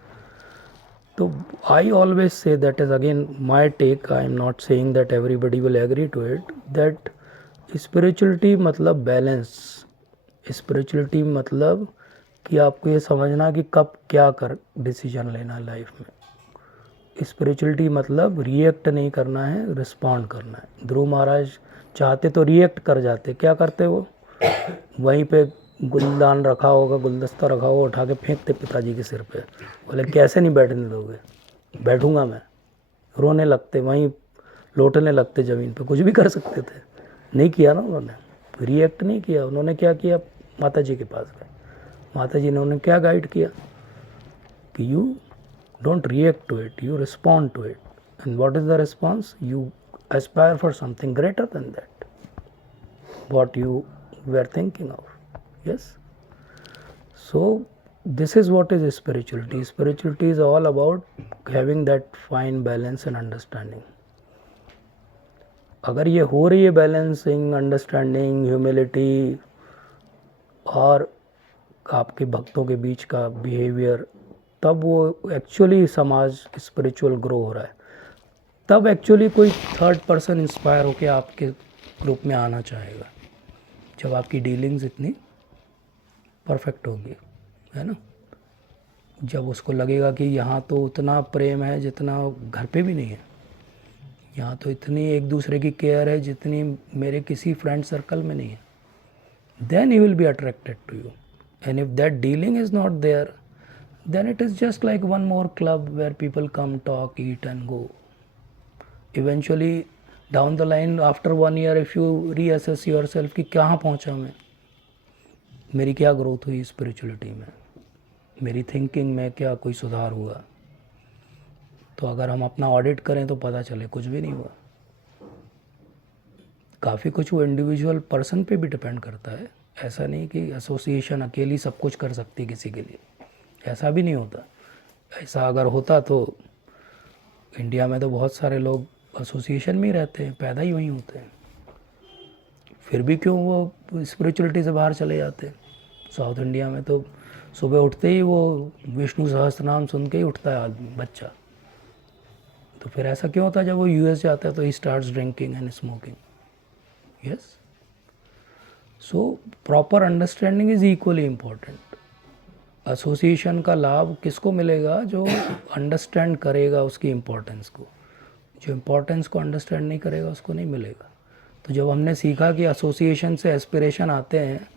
तो I always say, that is again my take, I am not saying that everybody will agree to it, that spirituality मतलब बैलेंस. स्पिरिचुअलिटी मतलब कि आपको ये समझना कि कब क्या कर डिसीजन लेना है लाइफ में. स्पिरिचुअलिटी मतलब रिएक्ट नहीं करना है, रिस्पॉन्ड करना है. ध्रुव महाराज चाहते तो रिएक्ट कर जाते, क्या करते वो, वहीं पे गुलदान रखा होगा, गुलदस्ता रखा होगा, उठा के फेंकते पिताजी के सिर पे. बोले कैसे नहीं बैठने दोगे, बैठूंगा मैं. रोने लगते, वहीं लौटने लगते ज़मीन पे. कुछ भी कर सकते थे, नहीं किया ना उन्होंने, रिएक्ट नहीं किया. उन्होंने क्या किया, माता जी के पास गए. माता जी ने उन्हें क्या गाइड किया कि you don't react to it, you respond to it. And what is the response, you aspire for something greater then that what you were thinking of. Yes. So this is what is spirituality. Spirituality is all about having that fine balance and understanding. अगर ये हो रही है balancing, understanding, humility और आपके भक्तों के बीच का बिहेवियर, तब वो एक्चुअली समाज स्पिरिचुअल ग्रो हो रहा है. तब एक्चुअली कोई थर्ड पर्सन इंस्पायर होकर आपके ग्रुप में आना चाहेगा, जब आपकी डीलिंग्स इतनी परफेक्ट होगी, है ना. जब उसको लगेगा कि यहाँ तो उतना प्रेम है जितना घर पे भी नहीं है, यहाँ तो इतनी एक दूसरे की केयर है जितनी मेरे किसी फ्रेंड सर्कल में नहीं है, then he will be attracted to you. And if that dealing is not there, then it is just like one more club where people come, talk, eat and go. Eventually down the line after 1 year if you reassess yourself कि कहाँ पहुँचा मैं, मेरी क्या growth हुई spirituality में, मेरी thinking में क्या कोई सुधार हुआ. तो अगर हम अपना ऑडिट करें तो पता चले कुछ भी नहीं हुआ. काफ़ी कुछ वो इंडिविजुअल पर्सन पे भी डिपेंड करता है. ऐसा नहीं कि एसोसिएशन अकेली सब कुछ कर सकती किसी के लिए, ऐसा भी नहीं होता. ऐसा अगर होता तो इंडिया में तो बहुत सारे लोग एसोसिएशन में ही रहते हैं, पैदा ही वहीं होते हैं, फिर भी क्यों वो स्पिरिचुअलिटी से बाहर चले जाते हैं. साउथ इंडिया में तो सुबह उठते ही वो विष्णु सहस्त्र नाम सुन के ही उठता है आदमी, बच्चा. तो फिर ऐसा क्यों होता है, जब वो यूएस जाता है तो he starts drinking and smoking. Yes. So proper understanding is equally important. Association का लाभ किसको मिलेगा, जो अंडरस्टैंड करेगा उसकी इम्पोर्टेंस को. जो इम्पोर्टेंस को अंडरस्टैंड नहीं करेगा उसको नहीं मिलेगा. तो जब हमने सीखा कि एसोसिएशन से एस्पिरेशन आते हैं,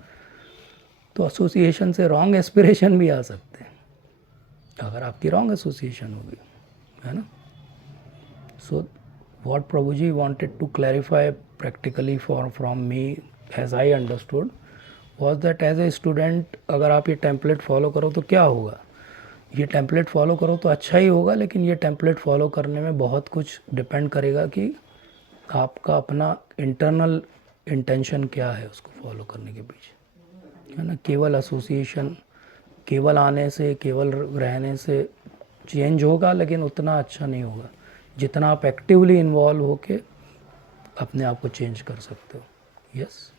तो एसोसिएशन से रॉन्ग एस्पिरेशन भी आ सकते हैं अगर आपकी रॉन्ग एसोसिएशन होगी, है ना. So what Prabhu ji wanted to clarify practically from me as I understood was that as a student, अगर आप ये टेम्पलेट फॉलो करो तो क्या होगा. ये टेम्पलेट फॉलो करो तो अच्छा ही होगा, लेकिन ये टेम्पलेट फॉलो करने में बहुत कुछ डिपेंड करेगा कि आपका अपना इंटरनल इंटेंशन क्या है उसको फॉलो करने के पीछे, है ना. केवल एसोसिएशन, केवल आने से, केवल रहने से चेंज होगा, लेकिन उतना अच्छा नहीं होगा जितना आप एक्टिवली इन्वॉल्व होके अपने आप को चेंज कर सकते हो. यस.